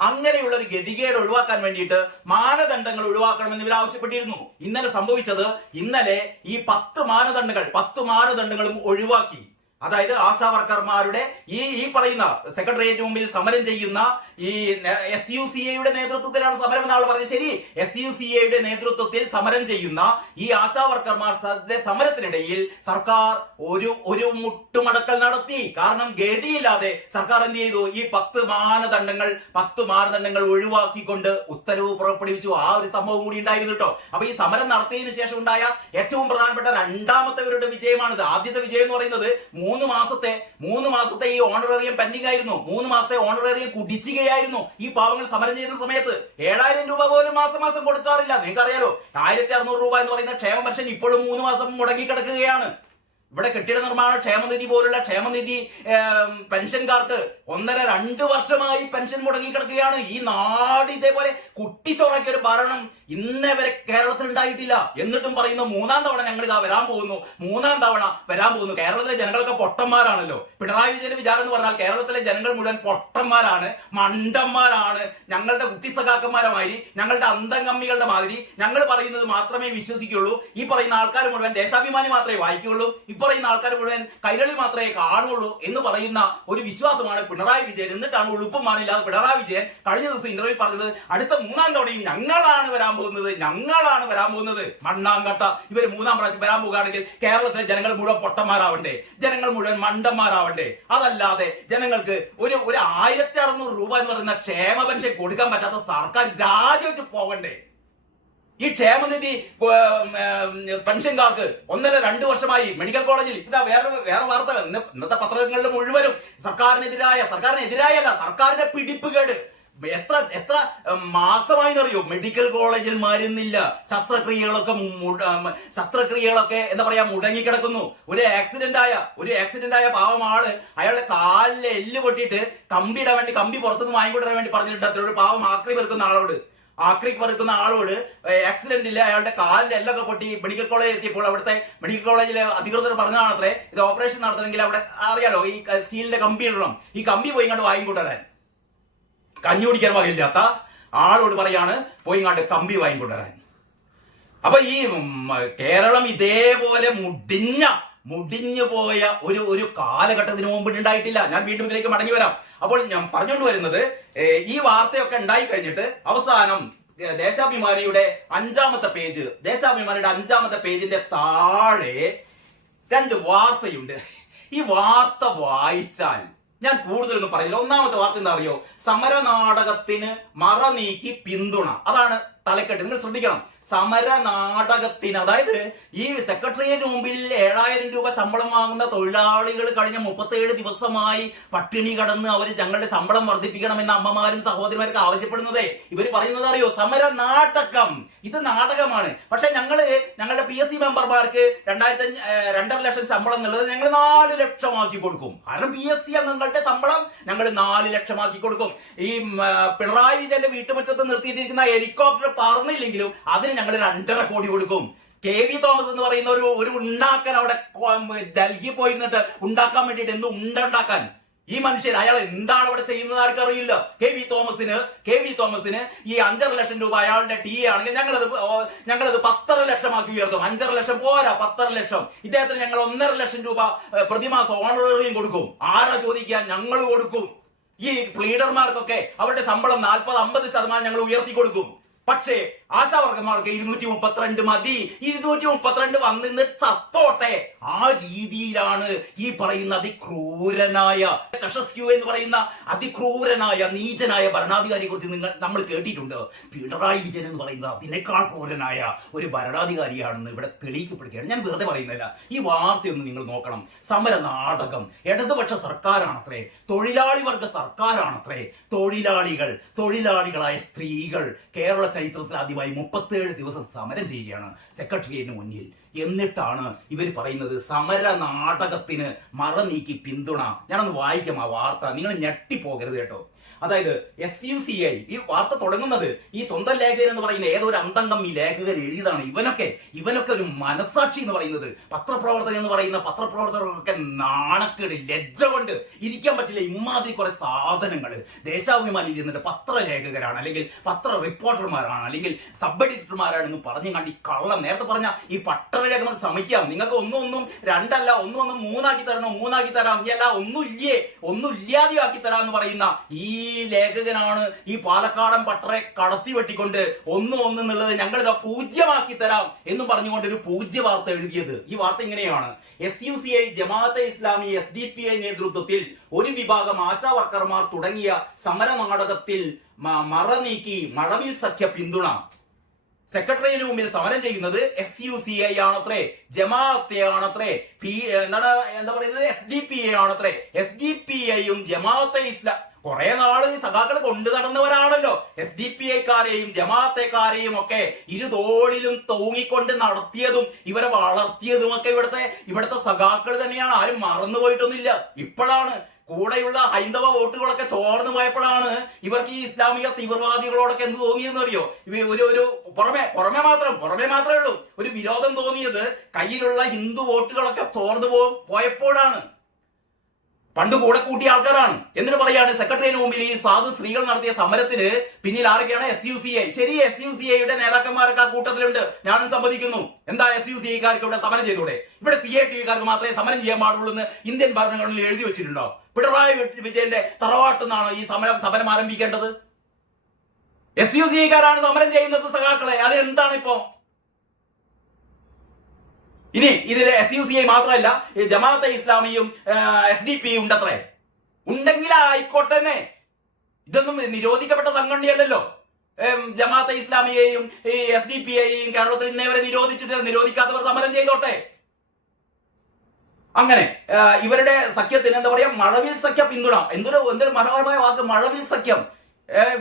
അങ്ങനെയുള്ള ഒരു ഗതികേട് ഒഴിവാക്കാൻ വേണ്ടിയിട്ട് മാനദണ്ഡങ്ങൾ ഒഴിവാക്കണമെന്ന് ഇവർ ആവശ്യപ്പെട്ടിരുന്നു. ഇന്നലെ സംഭവിച്ചത്, ഇന്നലെ ഈ 10 മാനദണ്ഡങ്ങളും ഒഴിവാക്കി. അതായത് ആശാ വർക്കർമാരുടെ ഈ പറയുന്ന സെക്രട്ടേറിയറ്റ് മുമ്പിൽ സമരം ചെയ്യുന്ന ഈ SUCA-യുടെ നേതൃത്വത്തിലാണ് സമരം എന്നാണ് പറഞ്ഞത്. ശരി, SUCA-യുടെ നേതൃത്വത്തിൽ സമരം ചെയ്യുന്ന ഈ ആശാ വർക്കർമാരുടെ സമരത്തിനിടയിൽ സർക്കാർ ഒരു മുട്ടുമടക്കൽ നടത്തി. കാരണം ഗതിയില്ലാതെ സർക്കാർ എന്ത് ചെയ്തു? ഈ 10 മാനദണ്ഡങ്ങൾ ഒഴിവാക്കിക്കൊണ്ട് ഉത്തരവ് പുറപ്പെടുവിച്ചു. ആ ഒരു സംഭവം കൂടി ഉണ്ടായിരുന്നു കേട്ടോ. അപ്പൊ ഈ സമരം നടത്തിയതിനു ശേഷം ഉണ്ടായ ഏറ്റവും പ്രധാനപ്പെട്ട രണ്ടാമത്തെ വിജയമാണിത്. ആദ്യത്തെ വിജയം എന്ന് പറയുന്നത് 3 മാസത്തെ ഈ ഓണറേറിയം പെൻഡിംഗ് ആയിരുന്നു. 3 മാസത്തെ ഓണറേറിയം കുടിശ്ശികയായിരുന്നു. ഈ പാവങ്ങൾ സമരം ചെയ്യുന്ന സമയത്ത് 7000 രൂപ പോലും മാസം കൊടുക്കാറില്ല. നിങ്ങൾക്ക് അറിയാലോ, 1600 രൂപ എന്ന് പറയുന്ന ക്ഷേമ പെൻഷൻ ഇപ്പോഴും 3 മാസം മുടങ്ങി കിടക്കുകയാണ്. ഇവിടെ കെട്ടിട നിർമ്മാണ ക്ഷേമനിധി പോലുള്ള ക്ഷേമനിധി പെൻഷൻകാർക്ക് 1.5-2 വർഷമായി പെൻഷൻ മുടങ്ങി കിടക്കുകയാണ്. ഈ നാട് ഇതേപോലെ കുട്ടിച്ചോറാക്കിയ ഒരു ഭരണം ഇന്നേ വരെ കേരളത്തിൽ ഉണ്ടായിട്ടില്ല. എന്നിട്ടും പറയുന്നു 3-ാം തവണ ഞങ്ങൾ വരാൻ പോകുന്നു. കേരളത്തിലെ ജനങ്ങളൊക്കെ പൊട്ടന്മാരാണല്ലോ. പിണറായി വിജയന്റെ വിചാരം എന്ന് പറഞ്ഞാൽ കേരളത്തിലെ ജനങ്ങൾ മുഴുവൻ പൊട്ടന്മാരാണ്, മണ്ടന്മാരാണ്. ഞങ്ങളുടെ കുട്ടിസഖാക്കന്മാരെ മാതിരി, ഞങ്ങളുടെ അന്തംകമ്മികളുടെ മാതിരി ഞങ്ങൾ പറയുന്നത് മാത്രമേ വിശ്വസിക്കുള്ളൂ. ഈ പറയുന്ന ആൾക്കാർ മുഴുവൻ ദേശാഭിമാനി മാത്രമേ വായിക്കുള്ളൂ. പറയുന്ന ആൾക്കാർ മുഴുവൻ കൈരളി മാത്രമേ കാണുള്ളൂ എന്ന് പറയുന്ന ഒരു വിശ്വാസമാണ് പിണറായി വിജയൻ. എന്നിട്ടാണ് ഉളുപ്പുമാനില്ലാതെ പിണറായി വിജയൻ കഴിഞ്ഞ ദിവസം ഇന്റർവ്യൂ പറഞ്ഞത്, അടുത്ത 3-ാം തവണയും ഞങ്ങളാണ് വരാൻ പോകുന്നത്. മണ്ണാങ്കട്ട. ഇവര് 3-ാം പ്രാവശ്യം വരാൻ പോകുകയാണെങ്കിൽ കേരളത്തിലെ ജനങ്ങൾ മുഴുവൻ പൊട്ടന്മാരാവണ്ടേ, ജനങ്ങൾ മുഴുവൻ മണ്ടന്മാരാവണ്ടേ? അതല്ലാതെ ജനങ്ങൾക്ക് ഒരു 1600 രൂപ എന്ന് പറയുന്ന ക്ഷേമ പെൻഷൻ കൊടുക്കാൻ പറ്റാത്ത സർക്കാർ രാജിവെച്ച് പോകണ്ടേ? ഈ ക്ഷേമനിധി പെൻഷൻകാർക്ക് 1.5-2 വർഷമായി മെഡിക്കൽ കോളേജിൽ വേറെ വാർത്ത ഇന്നത്തെ പത്രങ്ങളിൽ മുഴുവനും സർക്കാരിനെതിരായല്ല, സർക്കാരിന്റെ പിടിപ്പുകേട്, എത്ര എത്ര മാസമായിന്നറിയോ മെഡിക്കൽ കോളേജിൽ മരുന്നില്ല, ശസ്ത്രക്രിയകളൊക്കെ എന്താ പറയാ മുടങ്ങിക്കിടക്കുന്നു. ഒരു ആക്സിഡന്റ് ആയ പാവം ആള് അയാളുടെ കാലിലെ എല്ല് പൊട്ടിയിട്ട് കമ്പി പുറത്തുനിന്ന് വാങ്ങിക്കൊണ്ടിരാൻ വേണ്ടി പറഞ്ഞിട്ടുണ്ട് ഒരു പാവം ആക്രി പെറുക്കുന്ന ആളോട് ആക്സിഡന്റിൽ അയാളുടെ കാലിൽ എല്ലൊക്കെ പൊട്ടി മെഡിക്കൽ കോളേജിൽ എത്തിയപ്പോൾ അവിടുത്തെ മെഡിക്കൽ കോളേജിലെ അധികൃതർ പറഞ്ഞതാണത്രേ ഇത് ഓപ്പറേഷൻ നടത്തണമെങ്കിൽ അവിടെ അറിയാലോ ഈ സ്റ്റീലിന്റെ കമ്പി ഇടണം, ഈ കമ്പി പോയി ഇങ്ങോട്ട് വാങ്ങിക്കൊണ്ടുവരാൻ. കഞ്ഞി കുടിക്കാൻ വകയില്ലാത്ത ആളോട് പറയാണ് പോയി ഇങ്ങോട്ട് കമ്പി വാങ്ങിക്കൊണ്ടുവരാൻ. അപ്പൊ ഈ കേരളം ഇതേപോലെ മുടിഞ്ഞു പോയ ഒരു കാലഘട്ടത്തിന് മുമ്പ് ഉണ്ടായിട്ടില്ല. ഞാൻ വീണ്ടും ഇതിലേക്ക് മടങ്ങി വരാം. അപ്പോൾ ഞാൻ പറഞ്ഞുകൊണ്ട് വരുന്നത് ഈ വാർത്തയൊക്കെ ഉണ്ടായി കഴിഞ്ഞിട്ട് അവസാനം ദേശാഭിമാനിയുടെ അഞ്ചാമത്തെ പേജിന്റെ താഴെ 2 വാർത്തയുണ്ട്. ഈ വാർത്ത വായിച്ചാൽ ഞാൻ കൂടുതലൊന്നും പറയില്ല. ഒന്നാമത്തെ വാർത്ത എന്താ അറിയോ? സമര നാടകത്തിന് മറ നീക്കി പിന്തുണ. അതാണ് തലക്കെട്ട്. നിങ്ങൾ ശ്രദ്ധിക്കണം. സമര നാടകത്തിന്, അതായത് ഈ സെക്രട്ടേറിയറ്റിന് മുമ്പിൽ 7000 രൂപ ശമ്പളം വാങ്ങുന്ന തൊഴിലാളികൾ കഴിഞ്ഞ 37 ദിവസമായി പട്ടിണി കടന്ന് അവർ ഞങ്ങളുടെ ശമ്പളം വർദ്ധിപ്പിക്കണമെന്ന് അമ്മമാരും സഹോദരിമാരൊക്കെ ആവശ്യപ്പെടുന്നതേ. ഇവർ പറയുന്നത് അറിയോ? സമര നാടകം. ഇത് നാടകമാണ്. പക്ഷെ ഞങ്ങളുടെ PSC മെമ്പർമാർക്ക് 2.5 ലക്ഷം ശമ്പളം എന്നുള്ളത് ഞങ്ങൾ 4 ലക്ഷമാക്കി കൊടുക്കും. കാരണം PSC അംഗങ്ങളുടെ ശമ്പളം ഞങ്ങൾ 4 ലക്ഷമാക്കി കൊടുക്കും. ഈ പിണറായി വിജയന്റെ വീട്ടുമുറ്റത്ത് നിർത്തിയിട്ടിരിക്കുന്ന ഹെലികോപ്റ്റർ പറന്നില്ലെങ്കിലും അതിന് ഞങ്ങൾ 2.5 കോടി കൊടുക്കും. KV തോമസ് എന്ന് പറയുന്ന ഒരു ഉണ്ടാക്കാൻ അവിടെ ഡൽഹി പോയിരുന്നിട്ട് ഉണ്ടാക്കാൻ വേണ്ടിയിട്ട് ഉണ്ടാക്കാൻ ഈ മനുഷ്യൻ അയാൾ എന്താണ് അവിടെ ചെയ്യുന്നത് ആർക്കും അറിയില്ല. KV തോമസിന് ഈ 5.5 ലക്ഷം രൂപ അയാളുടെ TA ആണെങ്കിൽ ഞങ്ങളത് 10.5 ലക്ഷമാക്കി ഉയർത്തും. 5.5 ലക്ഷം പോരാ, 10.5 ലക്ഷം. ഇദ്ദേഹത്തിന് ഞങ്ങൾ 1.5 ലക്ഷം രൂപ പ്രതിമാസം ഓണറേറിയം കൊടുക്കും. ആരാ ചോദിക്കാൻ? ഞങ്ങൾ കൊടുക്കും. ഈ പ്ലീഡർമാർക്കൊക്കെ അവരുടെ ശമ്പളം 40-50% ഞങ്ങൾ ഉയർത്തി കൊടുക്കും. പക്ഷേ ആശാവർക്കന്മാർക്ക് 232 മതി. 232 വന്നിട്ട് ചത്തോട്ടെ. ആ രീതിയിലാണ് ഈ പറയുന്ന അതിക്രൂരനായ ചഷസ്ക്യൂ എന്ന് പറയുന്ന അതിക്രൂരനായ നീചനായ ഭരണാധികാരിയെ കുറിച്ച് നമ്മൾ കേട്ടിട്ടുണ്ട്. പിണറായി വിജയൻ എന്ന് പറയുന്നത് അതിനേക്കാൾ ക്രൂരനായ ഒരു ഭരണാധികാരിയാണെന്ന് ഇവിടെ തെളിയിക്കപ്പെടുകയാണ്. ഞാൻ വെറുതെ പറയുന്നില്ല. ഈ വാർത്തയൊന്നും നിങ്ങൾ നോക്കണം. സമര നാടകം. ഇടതുപക്ഷ സർക്കാരാണത്രേ, തൊഴിലാളി വർഗ സർക്കാരാണത്രേ. തൊഴിലാളികളായ സ്ത്രീകൾ കേരള ചരിത്രത്തിൽ ആദ്യമായി 37 ദിവസം സമരം ചെയ്യുകയാണ് സെക്രട്ടേറിയറ്റിന് മുന്നിൽ. എന്നിട്ടാണ് ഇവർ പറയുന്നത് സമര നാടകത്തിന് മറ നീക്കി പിന്തുണ. ഞാനൊന്ന് വായിക്കാം ആ വാർത്ത. നിങ്ങൾ ഞെട്ടിപ്പോകരുത് കേട്ടോ. അതായത് SUCI ഈ വാർത്ത തുടങ്ങുന്നത് ഈ സ്വന്തം ലേഖകൻ എന്ന് പറയുന്ന ഏതൊരു അന്തംഗം ഈ ലേഖകൻ എഴുതിയതാണ്. ഇവനൊക്കെ ഒരു മനസാക്ഷി എന്ന് പറയുന്നത്, പത്രപ്രവർത്തകൻ എന്ന് പറയുന്ന പത്രപ്രവർത്തകർക്കൊക്കെ നാണക്കേട്, ലജ്ജ കൊണ്ട് ഇരിക്കാൻ പറ്റില്ല. ഇമാതിരി കുറെ സാധനങ്ങൾ ദേശാഭിമാനിയിൽ ഇരുന്നിട്ട് പത്രലേഖകരാണ്, അല്ലെങ്കിൽ പത്ര റിപ്പോർട്ടർമാരാണ്, അല്ലെങ്കിൽ സബ് എഡിറ്റർമാരാണെന്ന് പറഞ്ഞു കണ്ടി കള്ളം. നേരത്തെ പറഞ്ഞ ഈ പത്രലേഖകർ സമ്മതിക്കാം. നിങ്ങൾക്ക് ഒന്നും രണ്ടല്ല, ഒന്നും 3 ആക്കി തരാം, അല്ല ഒന്നും ഇല്ലാതെയാക്കി തരാം എന്ന് പറയുന്ന ഈ ലേഖകനാണ് ഈ പാലക്കാടൻ പട്ടറെ കടത്തി വെട്ടിക്കൊണ്ട് ഒന്ന് എന്നുള്ളത് ഞങ്ങളിതാ 0 തരാം എന്ന് പറഞ്ഞുകൊണ്ട് ഒരു പൂജ്യ വാർത്ത എഴുതിയത്. ഈ വാർത്ത ഇങ്ങനെയാണ്: SUCI, ജമാഅത്തെ ഇസ്ലാമി, SDPI നേതൃത്വത്തിൽ ഒരു വിഭാഗം ആശാ വർക്കർമാർ തുടങ്ങിയ സമര നാടകത്തിൽ മറ നീക്കി മഴവിൽ സഖ്യ പിന്തുണ. സെക്രട്ടറിയേറ്റിന് മുമ്പിൽ സമരം ചെയ്യുന്നത് SUCI ആണത്രേ, ജമാഅത്തെ ആണത്രേ, എന്താ പറയുന്നത് SDPI ആണത്രേ. SDPIയും ജമാഅത്തെ ഇസ്ലാം കുറെ നാള് സഖാക്കൾ കൊണ്ടു നടന്നവരാണല്ലോ. SDPIക്കാരെയും ജമാഅത്തെക്കാരെയും ഒക്കെ ഇരുതോളിലും തൂങ്ങിക്കൊണ്ട് നടത്തിയതും ഇവരെ വളർത്തിയതും ഒക്കെ ഇവിടുത്തെ സഖാക്കൾ തന്നെയാണ്. ആരും മറന്നുപോയിട്ടൊന്നുമില്ല. ഇപ്പോഴാണ് കൂടെയുള്ള ഹൈന്ദവ വോട്ടുകളൊക്കെ ചോർന്നു പോയപ്പോഴാണ് ഇവർക്ക് ഈ ഇസ്ലാമിക തീവ്രവാദികളോടൊക്കെ എന്ത് തോന്നിയെന്ന് അറിയോ? ഒരു പുറമെ മാത്രമേ ഉള്ളൂ ഒരു വിരോധം തോന്നിയത്. കയ്യിലുള്ള ഹിന്ദു വോട്ടുകളൊക്കെ ചോർന്നു പോയപ്പോഴാണ്. പണ്ട് കൂടെ കൂട്ടിയ ആൾക്കാരാണ്. എന്നിട്ട് പറയാണ് സെക്രട്ടറിയേറ്റിന് മുമ്പിൽ ഈ സാധു സ്ത്രീകൾ നടത്തിയ സമരത്തിന് പിന്നിൽ ആരൊക്കെയാണ്? SUCI. ശരി, SUCIയുടെ നേതാക്കന്മാരൊക്കെ ആ കൂട്ടത്തിലുണ്ട്, ഞാനും സമ്മതിക്കുന്നു. എന്താ SUCIക്കാർക്ക് ഇവിടെ സമരം ചെയ്തൂടെ? ഇവിടെ CATക്കാർക്ക് മാത്രമേ സമരം ചെയ്യാൻ പാടുള്ളൂ എന്ന് ഇന്ത്യൻ ഭരണഘടനയിൽ എഴുതി വെച്ചിട്ടുണ്ടോ? പിണറായി വിജയന്റെ തറവാട്ടെന്നാണോ ഈ സമരം ആരംഭിക്കേണ്ടത്? SUCIക്കാരാണ് സമരം ചെയ്യുന്നത് സഖാക്കളെ. അത് എന്താണ് ഇപ്പോ? ഇനി ഇതില് SUCI മാത്രമല്ല, ജമാഅത്തെ ഇസ്ലാമിയും SDPയും ഉണ്ടത്രേ. ഉണ്ടെങ്കിൽ ആയിക്കോട്ടെ തന്നെ. ഇതൊന്നും നിരോധിക്കപ്പെട്ട സംഘടനയല്ലല്ലോ. ജമാഅത്തെ ഇസ്ലാമിയെയും ഈ SDPയെയും കേരളത്തിൽ ഇന്നേവരെ നിരോധിച്ചിട്ട് നിരോധിക്കാത്തവർ സമരം ചെയ്തോട്ടെ. അങ്ങനെ ഇവരുടെ സഖ്യത്തിന് എന്താ പറയാ, മഴവിൽ സഖ്യ പിന്തുണ. എന്തൊരു മനോഹരമായ വാക്ക്, മഴവിൽ സഖ്യം.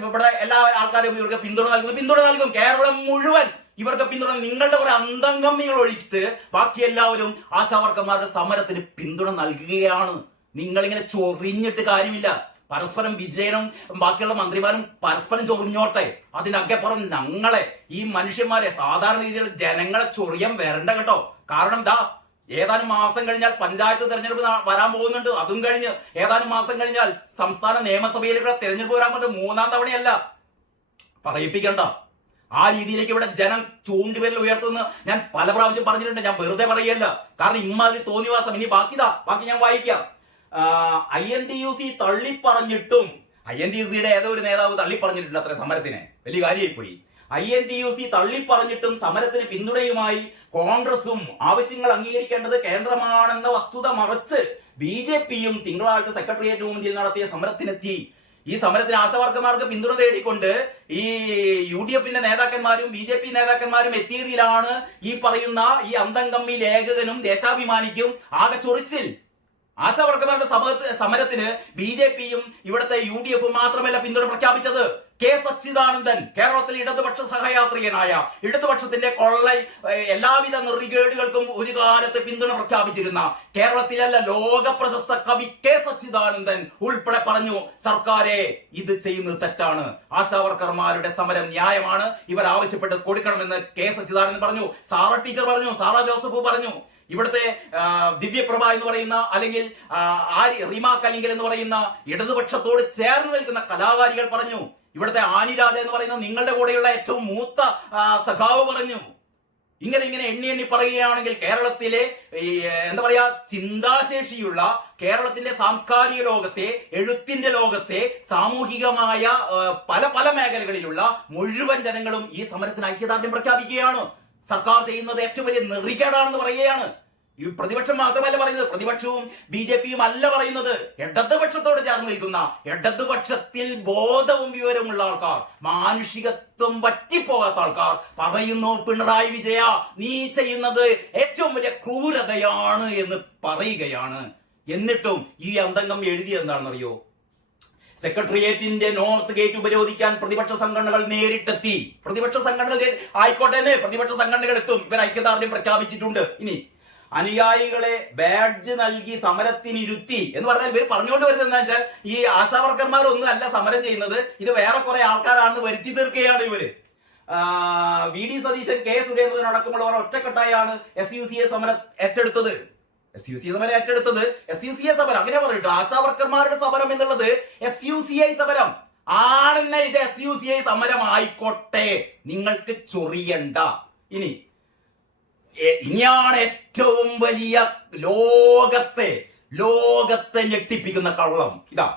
ഇവിടെ എല്ലാ ആൾക്കാരും ഇവർക്ക് പിന്തുണ നൽകും. കേരളം മുഴുവൻ ഇവർക്ക് പിന്തുണ. നിങ്ങളുടെ കുറെ അന്തംഗമ്മികൾ ഒഴിച്ച് ബാക്കി എല്ലാവരും ആശാവർക്കന്മാരുടെ സമരത്തിന് പിന്തുണ നൽകുകയാണ്. നിങ്ങളിങ്ങനെ ചൊറിഞ്ഞിട്ട് കാര്യമില്ല. പരസ്പരം വിജയനും ബാക്കിയുള്ള മന്ത്രിമാരും പരസ്പരം ചൊറിഞ്ഞോട്ടെ. അതിനകപ്പുറം ഞങ്ങളെ ഈ മനുഷ്യന്മാരെ സാധാരണ രീതിയിൽ ജനങ്ങളെ ചൊറിയാൻ വരണ്ട കേട്ടോ. കാരണം ഏതാനും മാസം കഴിഞ്ഞാൽ പഞ്ചായത്ത് തെരഞ്ഞെടുപ്പ് വരാൻ പോകുന്നുണ്ട്. അതും കഴിഞ്ഞ് ഏതാനും മാസം കഴിഞ്ഞാൽ സംസ്ഥാന നിയമസഭയിലേക്കുള്ള തെരഞ്ഞെടുപ്പ് വരാൻ പോകുന്നുണ്ട്. 3ാം തവണയല്ല. പറയിപ്പിക്കണ്ട. ആ രീതിയിലേക്ക് ഇവിടെ ജനം ചൂണ്ടുവിരൽ ഉയർത്തുന്ന ഞാൻ പല പ്രാവശ്യം പറഞ്ഞിട്ടുണ്ട്. ഞാൻ വെറുതെ പറയല്ല. കാരണം ഇമ്മാതിരി തോന്നിവാസം. ഇനി ബാക്കി ഞാൻ വായിക്കാം. INTUC തള്ളിപ്പറഞ്ഞിട്ടും INTUCയുടെ ഏതോ ഒരു നേതാവ് തള്ളിപ്പറഞ്ഞിട്ടുണ്ട് അത്ര സമരത്തിന്. വലിയ കാര്യമായി പോയി. INTUC തള്ളിപ്പറഞ്ഞിട്ടും സമരത്തിന് പിന്തുണയുമായി കോൺഗ്രസും ആവശ്യങ്ങൾ അംഗീകരിക്കേണ്ടത് കേന്ദ്രമാണെന്ന വസ്തുത മറച്ച് BJPയും തിങ്കളാഴ്ച സെക്രട്ടേറിയറ്റ് മുന്നിൽ നടത്തിയ സമരത്തിനെത്തി. ഈ സമരത്തിന് ആശാവർക്കന്മാർക്ക് പിന്തുണ തേടിക്കൊണ്ട് ഈ UDFന്റെ നേതാക്കന്മാരും BJP നേതാക്കന്മാരും എത്തിയതിലാണ് ഈ പറയുന്ന ഈ അന്തംഗമ്മി ലേഖകനും ദേശാഭിമാനിക്കും ആകെ ചൊറിച്ചിൽ. ആശാവർക്കന്മാരുടെ സമരത്തിന് BJPയും ഇവിടുത്തെ UDFും മാത്രമല്ല പിന്തുണ പ്രഖ്യാപിച്ചത്. കെ സച്ചിദാനന്ദൻ, കേരളത്തിലെ ഇടതുപക്ഷ സഹയാത്രികനായ, ഇടതുപക്ഷത്തിന്റെ എല്ലാവിധ നെറികേടുകൾക്കും ഒരു കാലത്ത് പിന്തുണ പ്രഖ്യാപിച്ചിരുന്ന, കേരളത്തിലല്ല ലോക പ്രശസ്ത കവി കെ സച്ചിദാനന്ദൻ ഉൾപ്പെടെ പറഞ്ഞു, സർക്കാരെ ഇത് ചെയ്യുന്നത് തെറ്റാണ്, ആശാവർക്കർമാരുടെ സമരം ന്യായമാണ്, ഇവർ ആവശ്യപ്പെട്ട് കൊടുക്കണമെന്ന് കെ സച്ചിദാനന്ദൻ പറഞ്ഞു. സാറ ടീച്ചർ പറഞ്ഞു, സാറ ജോസഫ് പറഞ്ഞു. ഇവിടുത്തെ ദിവ്യപ്രഭ എന്ന് പറയുന്ന അല്ലെങ്കിൽ റീമ കലിംഗൽ എന്ന് പറയുന്ന ഇടതുപക്ഷത്തോട് ചേർന്ന് നിൽക്കുന്ന കലാകാരികൾ പറഞ്ഞു. ഇവിടുത്തെ ആനിരാജ എന്ന് പറയുന്ന നിങ്ങളുടെ കൂടെയുള്ള ഏറ്റവും മൂത്ത സഖാവ് പറഞ്ഞു. ഇങ്ങനെ എണ്ണി പറയുകയാണെങ്കിൽ കേരളത്തിലെ എന്താ പറയാ ചിന്താശേഷിയുള്ള കേരളത്തിന്റെ സാംസ്കാരിക ലോകത്തെ, എഴുത്തിന്റെ ലോകത്തെ, സാമൂഹികമായ പല മേഖലകളിലുള്ള മുഴുവൻ ജനങ്ങളും ഈ സമരത്തിന് ഐക്യദാർഢ്യം പ്രഖ്യാപിക്കുകയാണ്. സർക്കാർ ചെയ്യുന്നത് ഏറ്റവും വലിയ നെറികേടാണെന്ന് പറയുകയാണ്. ഈ പ്രതിപക്ഷം മാത്രമല്ല പറയുന്നത്, പ്രതിപക്ഷവും BJPയും അല്ല പറയുന്നത്. ഇടതുപക്ഷത്തോട് ചേർന്ന് നിൽക്കുന്ന, ഇടതുപക്ഷത്തിൽ ബോധവും വിവരമുള്ള ആൾക്കാർ, മാനുഷികത്വം വറ്റിപ്പോകാത്ത ആൾക്കാർ പറയുന്നു, പിണറായി വിജയ നീ ചെയ്യുന്നത് ഏറ്റവും വലിയ ക്രൂരതയാണ് എന്ന് പറയുകയാണ്. എന്നിട്ടും ഈ അന്തംഗം എഴുതിയത് എന്താണെന്നറിയോ? സെക്രട്ടേറിയറ്റിന്റെ നോർത്ത് ഗേറ്റ് ഉപരോധിക്കാൻ പ്രതിപക്ഷ സംഘടനകൾ നേരിട്ടെത്തി. പ്രതിപക്ഷ സംഘടനകൾ ആയിക്കോട്ടെ, പ്രതിപക്ഷ സംഘടനകൾ എത്തും. ഇവർ ഐക്യദാർഢ്യം പ്രഖ്യാപിച്ചിട്ടുണ്ട്. ഇനി അനുയായികളെ ബാഡ്ജ് നൽകി സമരത്തിനിരുത്തി എന്ന് പറഞ്ഞാൽ ഇവർ പറഞ്ഞുകൊണ്ട് വരുന്നത് എന്താ വെച്ചാൽ ഈ ആശാവർക്കർമാരൊന്നും അല്ല സമരം ചെയ്യുന്നത്, ഇത് വേറെ കുറെ ആൾക്കാരാണെന്ന് വരുത്തി തീർക്കുകയാണ് ഇവര്. VD സതീശൻ, K സുരേന്ദ്രൻ അടക്കമുള്ളവർ ഒറ്റക്കെട്ടായാണ് SUCA സമരം ഏറ്റെടുത്തത്. SUCA സമരം അങ്ങനെ പറയട്ടോ. ആശാവർക്കർമാരുടെ സമരം എന്നുള്ളത് SUCI സമരം ആണെന്ന്. ഇത് SUCI സമരം ആയിക്കോട്ടെ, നിങ്ങൾക്ക് ചൊറിയണ്ട. ഇനിയാണ് ഏറ്റവും വലിയ ലോകത്തെ ഞെട്ടിപ്പിക്കുന്ന കള്ളം. ഇതാ,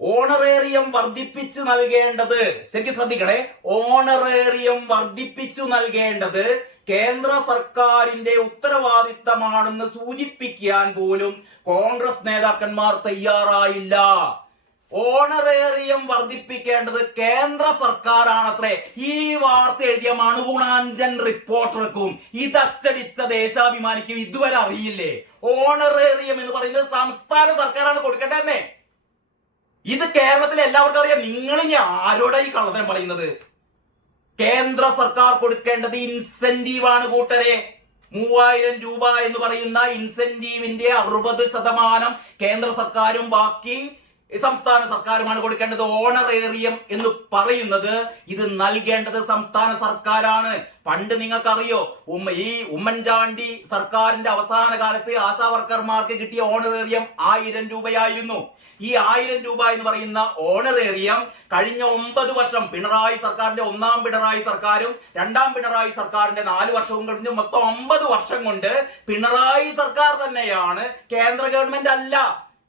ഓണറേറിയം വർദ്ധിപ്പിച്ചു നൽകേണ്ടത്, ശരിക്കും ശ്രദ്ധിക്കണേ, ഓണറേറിയം വർദ്ധിപ്പിച്ചു നൽകേണ്ടത് കേന്ദ്ര സർക്കാരിന്റെ ഉത്തരവാദിത്തമാണെന്ന് സൂചിപ്പിക്കാൻ പോലും കോൺഗ്രസ് നേതാക്കന്മാർ തയ്യാറായില്ല. ഓണറേറിയം വർദ്ധിപ്പിക്കേണ്ടത് കേന്ദ്ര സർക്കാരാണത്രേ. ഈ വാർത്ത എഴുതിയ മണുഗുണാഞ്ചൻ റിപ്പോർട്ടർക്കും ഇതച്ചടിച്ച ദേശാഭിമാനിക്കും ഇതുവരെ അറിയില്ലേ? ഓണറേറിയം എന്ന് പറയുന്നത് സംസ്ഥാന സർക്കാരാണ് കൊടുക്കേണ്ടതെന്നേ. ഇത് കേരളത്തിലെ എല്ലാവർക്കും അറിയാം. നിങ്ങൾ ഇനി ആരോടാ ഈ കള്ളത്തരം പറയുന്നത്? കേന്ദ്ര സർക്കാർ കൊടുക്കേണ്ടത് ഇൻസെന്റീവാണ് കൂട്ടരെ. 3000 രൂപ എന്ന് പറയുന്ന ഇൻസെന്റീവിന്റെ 60% കേന്ദ്ര സർക്കാരും ബാക്കി സംസ്ഥാന സർക്കാരുമാണ് കൊടുക്കേണ്ടത്. ഓണറേറിയം എന്ന് പറയുന്നത് ഇത് നൽകേണ്ടത് സംസ്ഥാന സർക്കാരാണ്. പണ്ട് നിങ്ങൾക്കറിയോ, ഈ ഉമ്മൻചാണ്ടി സർക്കാരിന്റെ അവസാന കാലത്ത് ആശാവർക്കർമാർക്ക് കിട്ടിയ ഓണറേറിയം 1000 രൂപയായിരുന്നു. ഈ 1000 രൂപ എന്ന് പറയുന്ന ഓണറേറിയം കഴിഞ്ഞ 9 വർഷം പിണറായി സർക്കാരിന്റെ 1ാം പിണറായി സർക്കാരും 2ാം പിണറായി സർക്കാരിന്റെ 4 വർഷവും കഴിഞ്ഞ് മൊത്തം 9 വർഷം കൊണ്ട് പിണറായി സർക്കാർ തന്നെയാണ്, കേന്ദ്ര ഗവൺമെന്റ് അല്ല,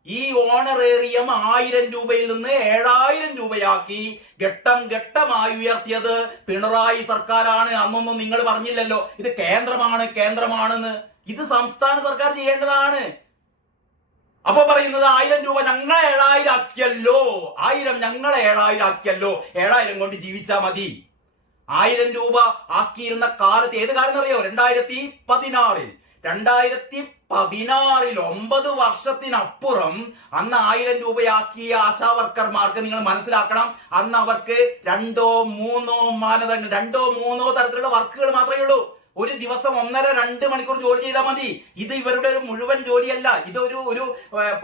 ഈ ഓണറേറിയം 1000 രൂപയിൽ നിന്ന് 7000 രൂപയാക്കി ഘട്ടം ഘട്ടമായി ഉയർത്തിയത് പിണറായി സർക്കാരാണ്. അന്നൊന്നും നിങ്ങൾ പറഞ്ഞില്ലല്ലോ ഇത് കേന്ദ്രമാണെന്ന്. ഇത് സംസ്ഥാന സർക്കാർ ചെയ്യേണ്ടതാണ്. അപ്പൊ പറയുന്നത് 1000 രൂപ ഞങ്ങളെ 7000 ആക്കിയല്ലോ, 1000 ഞങ്ങളെ 7000 ആക്കിയല്ലോ, 7000 കൊണ്ട് ജീവിച്ചാ മതി. 1000 രൂപ ആക്കിയിരുന്ന കാലത്ത്, ഏത് കാലം എന്നറിയോ? 2016 16 9 വർഷത്തിനപ്പുറം അന്ന് 1000 രൂപയാക്കിയ ആശാവർക്കർമാർക്ക് നിങ്ങൾ മനസ്സിലാക്കണം, അന്ന് അവർക്ക് രണ്ടോ മൂന്നോ തരത്തിലുള്ള വർക്കുകൾ മാത്രമേ ഉള്ളൂ. ഒരു ദിവസം 1.5-2 മണിക്കൂർ ജോലി ചെയ്താൽ മതി. ഇത് ഇവരുടെ ഒരു മുഴുവൻ ജോലിയല്ല, ഇതൊരു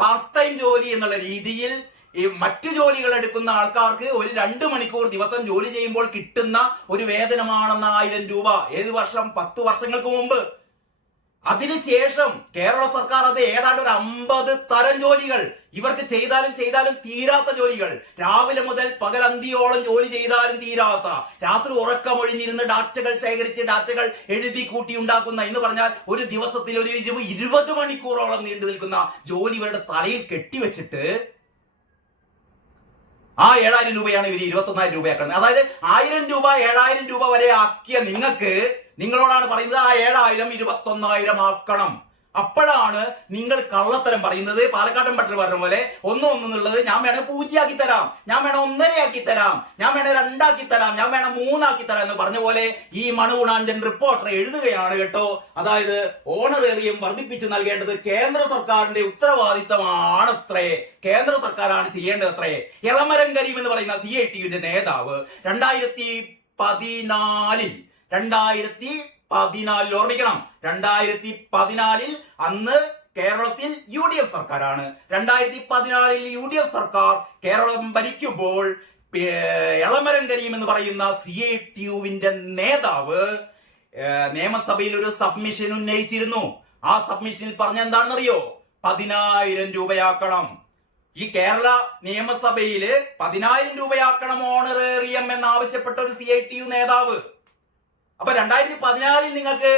പാർട്ട് ടൈം ജോലി എന്നുള്ള രീതിയിൽ ഈ മറ്റു ജോലികൾ എടുക്കുന്ന ആൾക്കാർക്ക് ഒരു 2 മണിക്കൂർ ദിവസം ജോലി ചെയ്യുമ്പോൾ കിട്ടുന്ന ഒരു വേതനമാണെന്ന 1000 രൂപ. ഏത് വർഷം? 10 വർഷങ്ങൾക്ക് മുമ്പ്. അതിനുശേഷം കേരള സർക്കാർ അത് ഏതാണ്ട് ഒരു 50 തരം ജോലികൾ, ഇവർക്ക് ചെയ്താലും തീരാത്ത ജോലികൾ, രാവിലെ മുതൽ പകലന്തിയോളം ജോലി ചെയ്താലും തീരാത്ത, രാത്രി ഉറക്കമൊഴിഞ്ഞിരുന്ന് ഡാറ്റകൾ ശേഖരിച്ച് ഡാറ്റകൾ എഴുതി കൂട്ടി ഉണ്ടാക്കുന്ന, എന്ന് പറഞ്ഞാൽ ഒരു ദിവസത്തിൽ ഒരു 20 മണിക്കൂറോളം നീണ്ടു നിൽക്കുന്ന ജോലി ഇവരുടെ തലയിൽ കെട്ടിവെച്ചിട്ട് ആ 7000 രൂപയാണ് ഇവർ 21000 രൂപയാക്കുന്നത്. അതായത് 1000 രൂപ 7000 രൂപ വരെ ആക്കിയ നിങ്ങളോടാണ് പറയുന്നത് ആ 7000 21000 ആക്കണം. അപ്പോഴാണ് നിങ്ങൾ കള്ളത്തരം പറയുന്നത്. പാലക്കാടൻ പട്ടർ പറഞ്ഞ പോലെ ഒന്നുള്ളത് ഞാൻ വേണേ 0 ആക്കി തരാം, ഞാൻ വേണേ 1.5 ആക്കി തരാം, ഞാൻ വേണേ 2 ആക്കി തരാം, ഞാൻ വേണേ 3 ആക്കി തരാം എന്ന് പറഞ്ഞ പോലെ ഈ മണുഗുണാഞ്ചൻ റിപ്പോർട്ടർ എഴുതുകയാണ് കേട്ടോ. അതായത് ഓണറേറിയം വർദ്ധിപ്പിച്ചു നൽകേണ്ടത് കേന്ദ്ര സർക്കാരിന്റെ ഉത്തരവാദിത്തമാണത്രേ, കേന്ദ്ര സർക്കാരാണ് ചെയ്യേണ്ടതത്രേ. എളമരം കരീം എന്ന് പറയുന്ന CITUവിന്റെ നേതാവ് 2014 ഓർമ്മിക്കണം, 2014 അന്ന് കേരളത്തിൽ UDF സർക്കാരാണ്. 2014 UDF സർക്കാർ കേരളം ഭരിക്കുമ്പോൾ എളമരം കരീം എന്ന് പറയുന്ന CITUവിന്റെ നേതാവ് നിയമസഭയിൽ ഒരു സബ്മിഷൻ ഉന്നയിച്ചിരുന്നു. ആ സബ്മിഷനിൽ പറഞ്ഞ എന്താണെന്നറിയോ? 10000 രൂപയാക്കണം. ഈ കേരള നിയമസഭയില് 10000 രൂപയാക്കണം ഓണറേറിയം എന്നാവശ്യപ്പെട്ട ഒരു CITU നേതാവ്. അപ്പൊ 2014 നിങ്ങൾക്ക്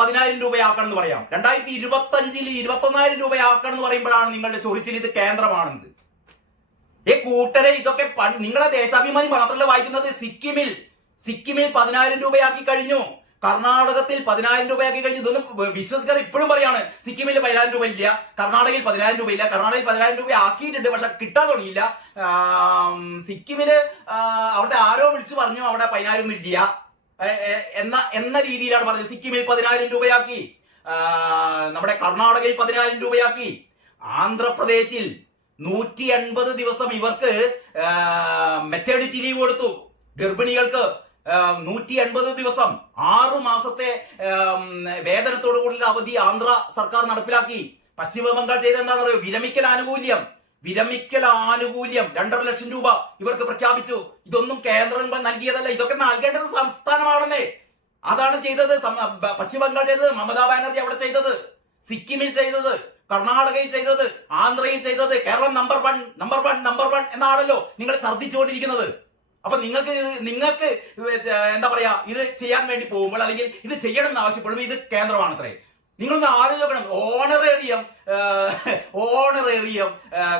10000 രൂപയാക്കണം എന്ന് പറയാം, 2025 21000 രൂപയാക്കണം എന്ന് പറയുമ്പോഴാണ് നിങ്ങളുടെ ചൊറിച്ചിൽ ഇത് കേന്ദ്രമാണെന്ന്. കൂട്ടരെ, ഇതൊക്കെ നിങ്ങളെ ദേശാഭിമാനി മാത്രമല്ല വായിക്കുന്നത്. സിക്കിമിൽ 10000 രൂപയാക്കി കഴിഞ്ഞു, കർണാടകത്തിൽ 10000 രൂപയാക്കി കഴിഞ്ഞു. ഇതൊന്നും വിശ്വസിക്കാതെ ഇപ്പോഴും പറയാണ് സിക്കിമിൽ 10000 രൂപ ഇല്ല, കർണാടകയിൽ 10000 രൂപ ഇല്ല. കർണാടകയിൽ 10000 രൂപ ആക്കിയിട്ടുണ്ട്, പക്ഷെ കിട്ടാൻ തുടങ്ങിയില്ല. സിക്കിമില് അവിടെ ആരോ വിളിച്ചു പറഞ്ഞു അവിടെ 10000 ഒന്നും ഇല്ല എന്ന രീതിയിലാണ് പറഞ്ഞത്. സിക്കിമിൽ 10000 രൂപയാക്കി, നമ്മുടെ കർണാടകയിൽ 10000 രൂപയാക്കി. ആന്ധ്രാപ്രദേശിൽ 180 ദിവസം ഇവർക്ക് മെറ്റേണിറ്റി ലീവ് കൊടുത്തു. ഗർഭിണികൾക്ക് 180 ദിവസം 6 മാസത്തെ വേതനത്തോടു കൂടിയുള്ള അവധി ആന്ധ്ര സർക്കാർ നടപ്പിലാക്കി. പശ്ചിമ ബംഗാൾ ചെയ്ത എന്താണെന്ന് അറിയോ? വിരമിക്കൽ ആനുകൂല്യം 2.5 ലക്ഷം രൂപ ഇവർക്ക് പ്രഖ്യാപിച്ചു. ഇതൊന്നും കേന്ദ്രം നൽകിയതല്ല, ഇതൊക്കെ നൽകേണ്ടത് സംസ്ഥാനമാണെന്നേ. അതാണ് ചെയ്തത് പശ്ചിമ ബംഗാൾ ചെയ്തത്, മമതാ ബാനർജി അവിടെ ചെയ്തത്, സിക്കിമിൽ ചെയ്തത്, കർണാടകയിൽ ചെയ്തത്, ആന്ധ്രയിൽ ചെയ്തത്. കേരളം നമ്പർ വൺ എന്നാണല്ലോ നിങ്ങൾ ഛർദ്ദിച്ചുകൊണ്ടിരിക്കുന്നത്. അപ്പൊ നിങ്ങൾക്ക് എന്താ പറയാ, ഇത് ചെയ്യാൻ വേണ്ടി പോകുമ്പോൾ അല്ലെങ്കിൽ ഇത് ചെയ്യണം എന്ന് ആവശ്യപ്പെടുമ്പോൾ ഇത് കേന്ദ്രമാണത്രേ. നിങ്ങളൊന്ന് ആലോചിക്കണം. ഓണറേറിയം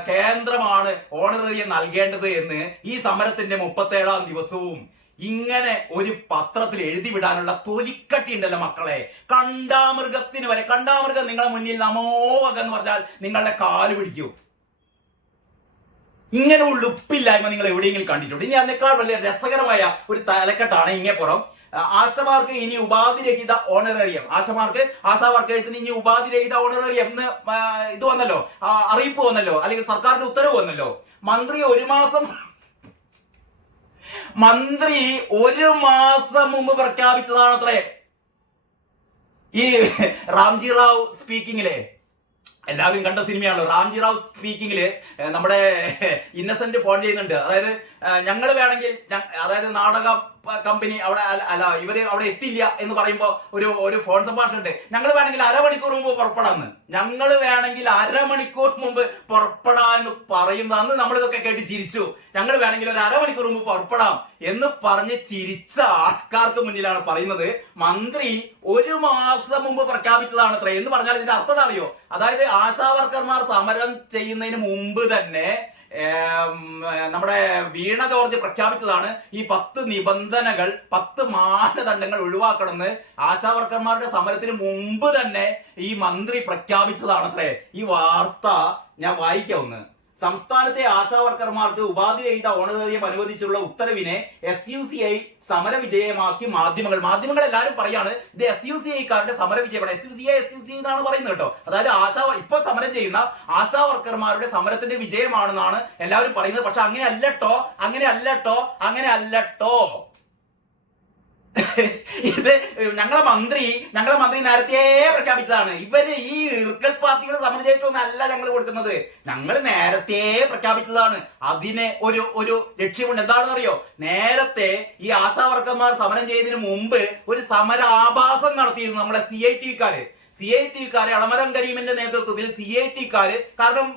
കേന്ദ്രമാണ് ഓണറേറിയം നൽകേണ്ടത് എന്ന് ഈ സമരത്തിന്റെ 37ാം ദിവസവും ഇങ്ങനെ ഒരു പത്രത്തിൽ എഴുതി വിടാനുള്ള തൊലിക്കട്ടി ഉണ്ടല്ലോ മക്കളെ. കണ്ടാമൃഗം നിങ്ങളെ മുന്നിൽ നമോവക എന്ന് പറഞ്ഞാൽ നിങ്ങളുടെ കാല് പിടിക്കൂ. ഇങ്ങനെ ഉളുപ്പില്ലായ്മ നിങ്ങൾ എവിടെയെങ്കിലും കണ്ടിട്ടുണ്ട്? ഇനി അതിനേക്കാൾ വലിയ രസകരമായ ഒരു തലക്കെട്ടാണ് ഇങ്ങേപ്പുറം. ആശമാർക്ക് ഇനി ഉപാധിരഹിത ഓണറേറിയം, ആശാ വർക്കേഴ്സിന് ഇനി ഉപാധിരഹിത ഓണറേറിയം എന്ന് ഇത് വന്നല്ലോ, അറിയിപ്പ് വന്നല്ലോ, അല്ലെങ്കിൽ സർക്കാരിന്റെ ഉത്തരവ് വന്നല്ലോ. മന്ത്രി ഒരു മാസം മുമ്പ് പ്രഖ്യാപിച്ചതാണത്രേ. ഈ റാംജി റാവു സ്പീക്കിങ്ങിലെ, എല്ലാവരും കണ്ട സിനിമയാണല്ലോ റാംജി റാവു സ്പീക്കിങ്ങില് നമ്മുടെ ഇന്നസെന്റ് ഫോൺ ചെയ്യുന്നുണ്ട്. അതായത് ഞങ്ങൾ വേണമെങ്കിൽ, അതായത് നാടക കമ്പനി അവിടെ ഇവര് അവിടെ എത്തില്ല എന്ന് പറയുമ്പോ ഒരു ഫോൺ സംഭാഷണം ഉണ്ട്. ഞങ്ങൾ വേണമെങ്കിൽ അരമണിക്കൂർ മുമ്പ് പുറപ്പെടാന്ന്, പുറപ്പെടാന്ന് പറയുന്നത് അന്ന് നമ്മളിതൊക്കെ കേട്ട് ചിരിച്ചു. ഞങ്ങൾ വേണമെങ്കിൽ ഒരു അരമണിക്കൂർ മുമ്പ് പുറപ്പെടാം എന്ന് പറഞ്ഞ് ചിരിച്ച ആൾക്കാർക്ക് മുന്നിലാണ് പറയുന്നത് മന്ത്രി ഒരു മാസം മുമ്പ് പ്രഖ്യാപിച്ചതാണ് അത്രേ. എന്ന് പറഞ്ഞാൽ ഇതിന്റെ അർത്ഥം അറിയോ? അതായത് ആശാ വർക്കർമാർ സമരം ചെയ്യുന്നതിന് മുമ്പ് തന്നെ നമ്മുടെ വീണ ജോർജ് പ്രഖ്യാപിച്ചതാണ് ഈ 10 നിബന്ധനകൾ, 10 മാനദണ്ഡങ്ങൾ ഒഴിവാക്കണമെന്ന്. ആശാവർക്കർമാരുടെ സമരത്തിന് മുമ്പ് തന്നെ ഈ മന്ത്രി പ്രഖ്യാപിച്ചതാണത്രേ. ഈ വാർത്ത ഞാൻ വായിക്കാവുന്ന സംസ്ഥാനത്തെ ആശാ വർക്കർമാർക്ക് ഉപാധിരഹിത ഓണറേറിയം അനുവദിച്ചുള്ള ഉത്തരവിനെ SUCI സമര വിജയമാക്കി മാധ്യമങ്ങൾ എല്ലാവരും പറയാണ് ഇത് SUCI-കാരുടെ സമര വിജയമാണ്. SUCI എന്നാണ് പറയുന്നത് കേട്ടോ. അതായത് ഇപ്പൊ സമരം ചെയ്യുന്ന ആശാ വർക്കർമാരുടെ സമരത്തിന്റെ വിജയമാണെന്നാണ് എല്ലാവരും പറയുന്നത്. പക്ഷെ അങ്ങനെ അല്ലട്ടോ. ഇത് ഞങ്ങളെ മന്ത്രി നേരത്തെ പ്രഖ്യാപിച്ചതാണ്. ഇവര് ഈ ഇർക്കൽ പാർട്ടികൾ സമരം ചെയ്തിട്ടൊന്നല്ല ഞങ്ങൾ കൊടുക്കുന്നത്, ഞങ്ങൾ നേരത്തെ പ്രഖ്യാപിച്ചതാണ്. അതിന് ഒരു ലക്ഷ്യമുണ്ട്. എന്താണെന്നറിയോ? നേരത്തെ ഈ ആശാ വർക്കർമാർ സമരം ചെയ്തതിന് മുമ്പ് ഒരു സമരാഭാസം നടത്തിയിരുന്നു നമ്മളെ CIT-ക്കാര് അളമരം കരീമിന്റെ നേതൃത്വത്തിൽ CIT-ക്കാര്. കാരണം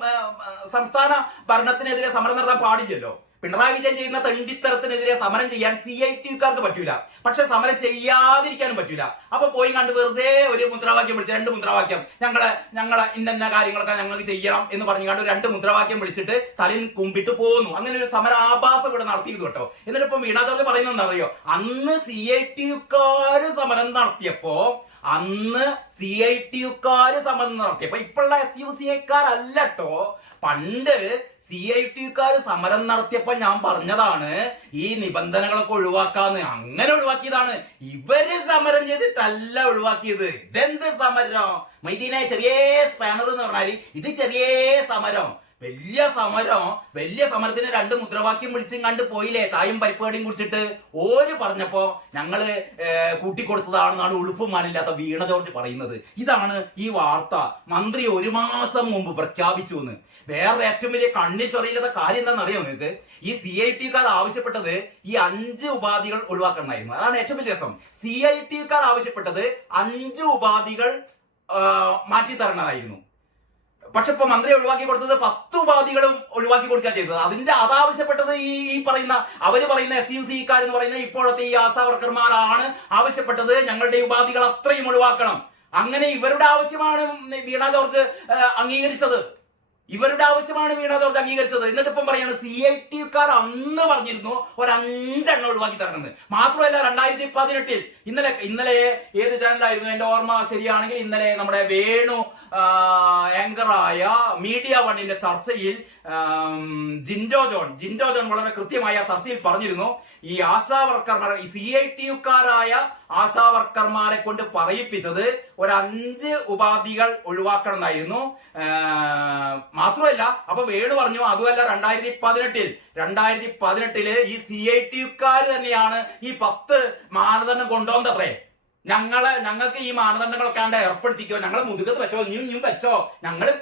സംസ്ഥാന ഭരണത്തിനെതിരെ സമരം നടത്താൻ പാടില്ലല്ലോ. പിണറായി വിജയൻ ചെയ്യുന്ന തെണ്ടിത്തരത്തിനെതിരെ സമരം ചെയ്യാൻ CIT-ക്കാർക്ക് പറ്റൂല, പക്ഷെ സമരം ചെയ്യാതിരിക്കാനും പറ്റൂല. അപ്പൊ പോയി കണ്ട് വെറുതെ ഒരു മുദ്രാവാക്യം വിളിച്ച് 2 മുദ്രാവാക്യം ഞങ്ങളെ ഇന്ന കാര്യങ്ങളൊക്കെ ഞങ്ങൾക്ക് ചെയ്യണം എന്ന് പറഞ്ഞു കണ്ട് 2 മുദ്രാവാക്യം വിളിച്ചിട്ട് തലയിൽ കുമ്പിട്ട് പോകുന്നു. അങ്ങനെ ഒരു സമരാഭാസം ഇവിടെ നടത്തിയിരുന്നു കേട്ടോ. എന്നിട്ട് ഇപ്പം വീണ ജോർജ് പറയുന്നത് എന്താ അറിയോ? അന്ന് CIT-ക്കാര് സമരം നടത്തിയപ്പോ ഇപ്പോഴുള്ള SUCI-ക്കാരല്ലോ. പണ്ട് CIT-ക്കാര് സമരം നടത്തിയപ്പോ ഞാൻ പറഞ്ഞതാണ് ഈ നിബന്ധനകളൊക്കെ ഒഴിവാക്കാന്ന്. അങ്ങനെ ഒഴിവാക്കിയതാണ്. ഇവര് സമരം ചെയ്തിട്ടല്ല ഒഴിവാക്കിയത്. ഇതെന്ത് സമരം മൈദീനെ? ചെറിയ സ്പാനർ എന്ന് പറഞ്ഞാല് ഇത് ചെറിയ സമരം. വലിയ സമരത്തിന് 2 മുദ്രാവാക്യം വിളിച്ചും കണ്ട് പോയില്ലേ, ചായയും പരിപ്പുകടിയും കുടിച്ചിട്ട്. ഓര് പറഞ്ഞപ്പോ ഞങ്ങള് കൂട്ടിക്കൊടുത്തതാണെന്നാണ് ഉളുപ്പും മാനില്ലാത്ത വീണ ജോർജ് പറയുന്നത്. ഇതാണ് ഈ വാർത്ത. മന്ത്രി 1 മാസം മുമ്പ് പ്രഖ്യാപിച്ചു എന്ന്. വേറെ ഏറ്റവും വലിയ കണ്ണിൽ ചൊറിയില്ലാത്ത കാര്യം എന്താണെന്നറിയോ നിങ്ങൾക്ക്? ഈ CIT-ക്കാർ ആവശ്യപ്പെട്ടത് ഈ 5 ഉപാധികൾ ഒഴിവാക്കണമായിരുന്നു. അതാണ് ഏറ്റവും വലിയ രസം. CIT-ക്കാർ ആവശ്യപ്പെട്ടത് 5 ഉപാധികൾ മാറ്റി തരണമായിരുന്നു. പക്ഷെ ഇപ്പൊ മന്ത്രി ഒഴിവാക്കി കൊടുത്തത് 10 ഉപാധികളും ഒഴിവാക്കി കൊടുക്കുക ചെയ്തത്. അതാവശ്യപ്പെട്ടത് അവര് പറയുന്ന SUCI-ക്കാർ എന്ന് പറയുന്ന ഇപ്പോഴത്തെ ഈ ആശാ വർക്കർമാരാണ് ആവശ്യപ്പെട്ടത്. ഞങ്ങളുടെ ഉപാധികൾ അത്രയും ഒഴിവാക്കണം. അങ്ങനെ ഇവരുടെ ആവശ്യമാണ് വീണ ജോർജ് അംഗീകരിച്ചത്. എന്നിട്ട് ഇപ്പം പറയാണ് CIT-ക്കാർ അന്ന് പറഞ്ഞിരുന്നു ഒരു 5 എണ്ണം ഒഴിവാക്കി തരണമെന്ന്. മാത്രമല്ല 2018 ഇന്നലെ ഏത് ചാനലായിരുന്നു എന്റെ ഓർമ്മ ശരിയാണെങ്കിൽ, ഇന്നലെ നമ്മുടെ വേണു ആങ്കറായ മീഡിയ വണ്ണിന്റെ ചർച്ചയിൽ ജിൻഡോ ജോൺ വളരെ കൃത്യമായി ആ ചർച്ചയിൽ പറഞ്ഞിരുന്നു, ഈ ആശാ വർക്കർമാർ ഈ CIT-ക്കാരായ ആശാ വർക്കർമാരെ കൊണ്ട് പറയിപ്പിച്ചത് ഒരു 5 ഉപാധികൾ ഒഴിവാക്കണം എന്നായിരുന്നു. മാത്രമല്ല അപ്പൊ വേണു പറഞ്ഞു അതുമല്ല 2018 ഈ CIT-ക്കാർ തന്നെയാണ് ഈ 10 മാനദണ്ഡം കൊണ്ടുവന്നത്രേ. ഞങ്ങൾക്ക് ഈ മാനദണ്ഡങ്ങളൊക്കെ ഏർപ്പെടുത്തിക്കോ, ഞങ്ങളെ മുതുകത്ത് വെച്ചോ, ഇനിയും വെച്ചോ, ഞങ്ങള്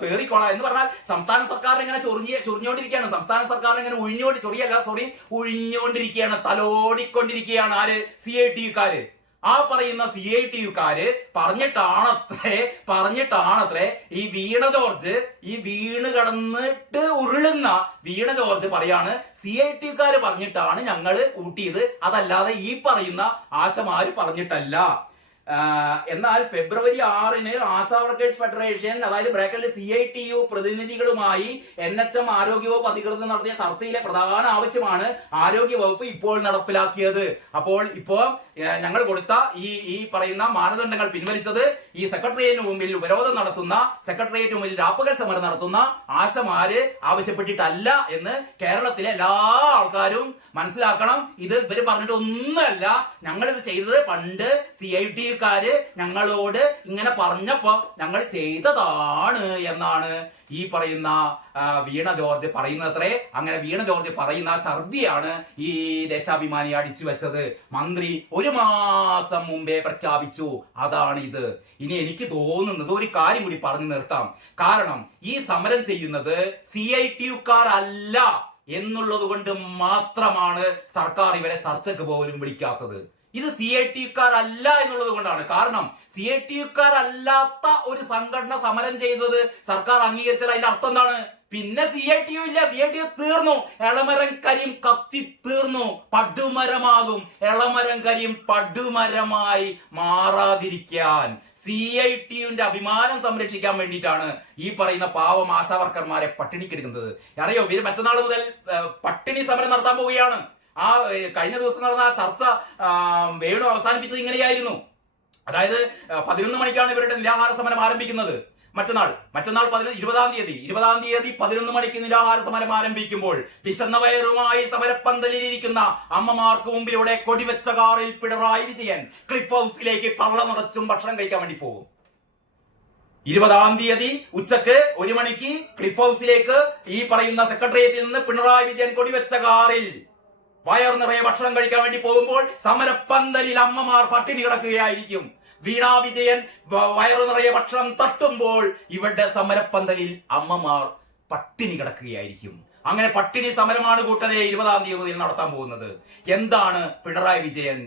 പേറിക്കോളാം എന്ന് പറഞ്ഞാൽ സംസ്ഥാന സർക്കാർ ഇങ്ങനെ ചൊറിഞ്ഞോണ്ടിരിക്കുകയാണ്. സംസ്ഥാന സർക്കാർ ഇങ്ങനെ ഒഴിഞ്ഞോണ്ടിരിക്കുകയാണ്, തലോടിക്കൊണ്ടിരിക്കുകയാണ്. ആര്? CIT-ക്കാര്. ആ പറയുന്ന CIT-ക്കാര് പറഞ്ഞിട്ടാണത്രേ ഈ വീണ ജോർജ് വീണ് കടന്നിട്ട് ഉരുളുന്ന വീണ ജോർജ് പറയാണ് CIT-ക്കാര് പറഞ്ഞിട്ടാണ് ഞങ്ങള് കൂട്ടിയത്, അതല്ലാതെ ഈ പറയുന്ന ആശമാര് പറഞ്ഞിട്ടല്ല. എന്നാൽ ഫെബ്രുവരി 6-ന് ആശാ വർക്കേഴ്സ് ഫെഡറേഷൻ, അതായത് ബ്രാക്കറ്റിൽ CITU പ്രതിനിധികളുമായി NHM ആരോഗ്യവകുപ്പ് അധികൃതർ നടത്തിയ ചർച്ചയിലെ പ്രധാന ആവശ്യമാണ് ആരോഗ്യവകുപ്പ് ഇപ്പോൾ നടപ്പിലാക്കിയത്. അപ്പോൾ ഇപ്പോ ഞങ്ങൾ കൊടുത്ത ഈ പറയുന്ന മാനദണ്ഡങ്ങൾ പിൻവലിച്ചത് ഈ സെക്രട്ടേറിയറ്റിന് മുമ്പിൽ ഉപരോധം നടത്തുന്ന, സെക്രട്ടേറിയറ്റിന് മുമ്പിൽ രാപ്പകൽ സമരം നടത്തുന്ന ആശമാര് ആവശ്യപ്പെട്ടിട്ടല്ല എന്ന് കേരളത്തിലെ എല്ലാ ആൾക്കാരും മനസ്സിലാക്കണം. ഇത് ഇവര് പറഞ്ഞിട്ടൊന്നുമല്ല. ഞങ്ങളിത് ചെയ്തത് പണ്ട് CIT-ക്കാര് ഞങ്ങളോട് ഇങ്ങനെ പറഞ്ഞപ്പോ ഞങ്ങൾ ചെയ്തതാണ് എന്നാണ് ഈ പറയുന്ന വീണ ജോർജ് പറയുന്നത്രേ. അങ്ങനെ വീണ ജോർജ് പറയുന്ന ഛർദിയാണ് ഈ ദേശാഭിമാനി അടിച്ചു വെച്ചത്. മന്ത്രി 1 മാസം മുമ്പേ പ്രഖ്യാപിച്ചു. അതാണ് ഇത്. ഇനി എനിക്ക് തോന്നുന്നത് ഒരു കാര്യം കൂടി പറഞ്ഞു നിർത്താം. കാരണം ഈ സമരം ചെയ്യുന്നത് CIT-ക്കാർ അല്ല എന്നുള്ളത് കൊണ്ട് മാത്രമാണ് സർക്കാർ ഇവരെ ചർച്ചയ്ക്ക് പോലും വിളിക്കാത്തത്. ഇത് CIT-ക്കാർ അല്ല എന്നുള്ളത് കൊണ്ടാണ്. കാരണം CIT-ക്കാർ അല്ലാത്ത ഒരു സംഘടന സമരം ചെയ്തത് സർക്കാർ അംഗീകരിച്ചാൽ അതിന്റെ അർത്ഥം എന്താണ്? പിന്നെ CITU ഇല്ല, CITU തീർന്നു. എളമരം കരിയും കത്തി തീർന്നു, പടുമരമാകും. എളമരം കരിയും പടുമരമായി മാറാതിരിക്കാൻ CITUവിന്റെ അഭിമാനം സംരക്ഷിക്കാൻ വേണ്ടിയിട്ടാണ് ഈ പറയുന്ന പാവം ആശാവർക്കർമാരെ പട്ടിണിക്കെടുക്കുന്നത്. അറിയോ, ഇവര് മറ്റന്നാൾ മുതൽ പട്ടിണി സമരം നടത്താൻ പോവുകയാണ്. കഴിഞ്ഞ ദിവസം നടന്ന ആ ചർച്ച വേണു അവസാനിപ്പിച്ചത് ഇങ്ങനെയായിരുന്നു. അതായത് 11 മണിക്കാണ് ഇവരുടെ നിരാഹാര സമരം ആരംഭിക്കുന്നത്. മറ്റന്നാൾ 20-ാം തീയതി 11 മണിക്ക് നിരാഹാര സമരം ആരംഭിക്കുമ്പോൾ വിശന്ന വയറുമായി സമരപ്പന്തലിലിരിക്കുന്ന അമ്മമാർക്ക് മുമ്പിലൂടെ കൊടിവെച്ച കാറിൽ പിണറായി വിജയൻ ക്ലിഫ് ഹൗസിലേക്ക് പള്ള നിറച്ചും ഭക്ഷണം കഴിക്കാൻ വേണ്ടി പോകും. 20-ാം തീയതി ഉച്ചക്ക് 1 മണിക്ക് ക്ലിഫ് ഹൗസിലേക്ക് ഈ പറയുന്ന സെക്രട്ടേറിയറ്റിൽ നിന്ന് പിണറായി വിജയൻ കൊടിവെച്ച കാറിൽ വയർ നിറയെ ഭക്ഷണം കഴിക്കാൻ വേണ്ടി പോകുമ്പോൾ സമരപ്പന്തലിൽ അമ്മമാർ പട്ടിണി കിടക്കുകയായിരിക്കും. വീണാ വിജയൻ വയറു നിറയെ ഭക്ഷണം തട്ടുമ്പോൾ ഇവരുടെ സമരപ്പന്തലിൽ അമ്മമാർ പട്ടിണി കിടക്കുകയായിരിക്കും. അങ്ങനെ പട്ടിണി സമരമാണ് കൂട്ടരെ 20-ാം തീയതി നടത്താൻ പോകുന്നത്. എന്താണ് പിണറായി വിജയൻ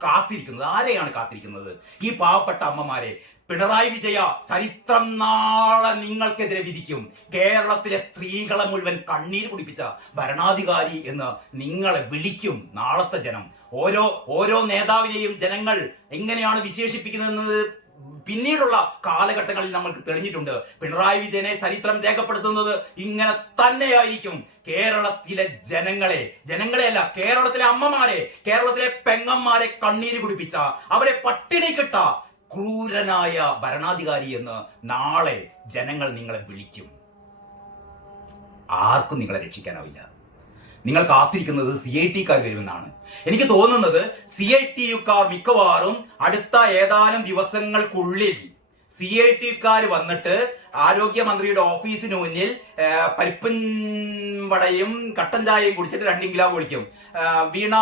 കാത്തിരിക്കുന്നത്? ആരെയാണ് കാത്തിരിക്കുന്നത്? ഈ പാവപ്പെട്ട അമ്മമാരെ. പിണറായി വിജയ, ചരിത്രം നാളെ നിങ്ങൾക്കെതിരെ വിധിക്കും. കേരളത്തിലെ സ്ത്രീകളെ മുഴുവൻ കണ്ണീര് കുടിപ്പിച്ച ഭരണാധികാരി എന്ന് നിങ്ങളെ വിളിക്കും നാളത്തെ ജനം. ഓരോ നേതാവിനെയും ജനങ്ങൾ എങ്ങനെയാണ് വിശേഷിപ്പിക്കുന്നതെന്ന് പിന്നീടുള്ള കാലഘട്ടങ്ങളിൽ നമ്മൾക്ക് തെളിഞ്ഞിട്ടുണ്ട്. പിണറായി വിജയനെ ചരിത്രം രേഖപ്പെടുത്തുന്നത് ഇങ്ങനെ തന്നെയായിരിക്കും. കേരളത്തിലെ ജനങ്ങളെയല്ല, കേരളത്തിലെ അമ്മമാരെ, കേരളത്തിലെ പെങ്ങന്മാരെ കണ്ണീര് കുടിപ്പിച്ച, അവരെ പട്ടിണി കിട്ട ക്രൂരനായ ഭരണാധികാരി എന്ന് നാളെ ജനങ്ങൾ നിങ്ങളെ വിളിക്കും. ആർക്കും നിങ്ങളെ രക്ഷിക്കാനാവില്ല. നിങ്ങൾ കാത്തിരിക്കുന്നത് CIT-ക്കാർ വരുമെന്നാണ്. എനിക്ക് തോന്നുന്നത് CIT-ക്കാർ മിക്കവാറും അടുത്ത ഏതാനും ദിവസങ്ങൾക്കുള്ളിൽ CIT-ക്കാർ വന്നിട്ട് ആരോഗ്യമന്ത്രിയുടെ ഓഫീസിന് മുന്നിൽ പരിപ്പും വടയും കട്ടൻ ചായയും കുടിച്ചിട്ട് 2 കിലോ പൊളിക്കും. വീണ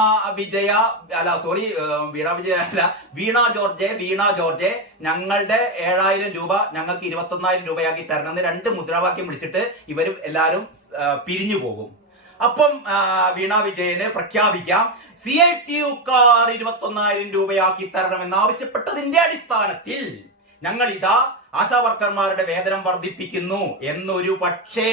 ജോർജ് ഞങ്ങളുടെ 7,000 രൂപ ഞങ്ങൾക്ക് 21,000 രൂപയാക്കി തരണമെന്ന് 2 മുദ്രാവാക്യം വിളിച്ചിട്ട് ഇവർ എല്ലാവരും പിരിഞ്ഞു പോകും. അപ്പം വീണ വിജയന് പ്രഖ്യാപിക്കാം, CIT-ക്കാർ 21,000 രൂപയാക്കി തരണമെന്നാവശ്യപ്പെട്ടതിന്റെ അടിസ്ഥാനത്തിൽ ഞങ്ങൾ ഇതാ ആശാവർക്കർമാരുടെ വേതനം വർദ്ധിപ്പിക്കുന്നു എന്നൊരു പക്ഷേ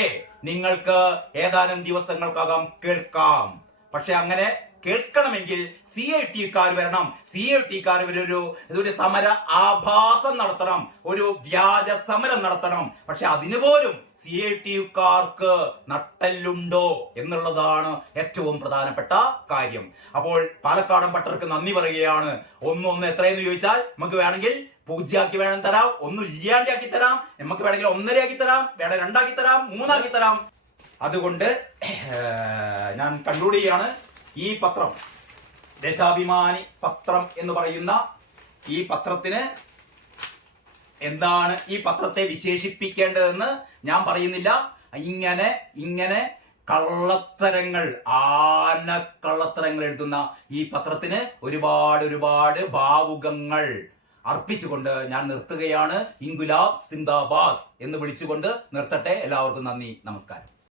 നിങ്ങൾക്ക് ഏതാനും ദിവസങ്ങൾക്കകം കേൾക്കാം. പക്ഷെ അങ്ങനെ കേൾക്കണമെങ്കിൽ CIT-ക്കാർ വരണം. CIT-ക്കാർ ഒരു സമര ആഭാസം നടത്തണം, ഒരു വ്യാജ സമരം നടത്തണം. പക്ഷെ അതിനുപോലും CIT-ക്കാർക്ക് നട്ടെല്ലുണ്ടോ എന്നുള്ളതാണ് ഏറ്റവും പ്രധാനപ്പെട്ട കാര്യം. അപ്പോൾ പാലക്കാടൻ പട്ടർക്ക് നന്ദി പറയുകയാണ്. ഒന്ന് എത്രയെന്ന് ചോദിച്ചാൽ നമുക്ക് വേണമെങ്കിൽ 0 ആക്കി വേണം തരാം, 1 ഇല്ലാണ്ടാക്കി തരാം, നമുക്ക് വേണമെങ്കിൽ 1.5 ആക്കി തരാം, വേണം 2 ആക്കി തരാം, 3 ആക്കി തരാം. അതുകൊണ്ട് ഞാൻ കൺക്ലൂഡ് ചെയ്യാണ്. ഈ പത്രം, ദേശാഭിമാനി പത്രം എന്ന് പറയുന്ന ഈ പത്രത്തിന് എന്താണ് ഈ പത്രത്തെ വിശേഷിപ്പിക്കേണ്ടതെന്ന് ഞാൻ പറയുന്നില്ല. ഇങ്ങനെ കള്ളത്തരങ്ങൾ, കള്ളത്തരങ്ങൾ എഴുതുന്ന ഈ പത്രത്തിന് ഒരുപാട് ഭാവുകങ്ങൾ അർപ്പിച്ചുകൊണ്ട് ഞാൻ നിർത്തുകയാണ്. ഇൻകുലാബ് സിന്ദാബാദ് എന്ന് വിളിച്ചുകൊണ്ട് നിർത്തട്ടെ. എല്ലാവർക്കും നന്ദി, നമസ്കാരം.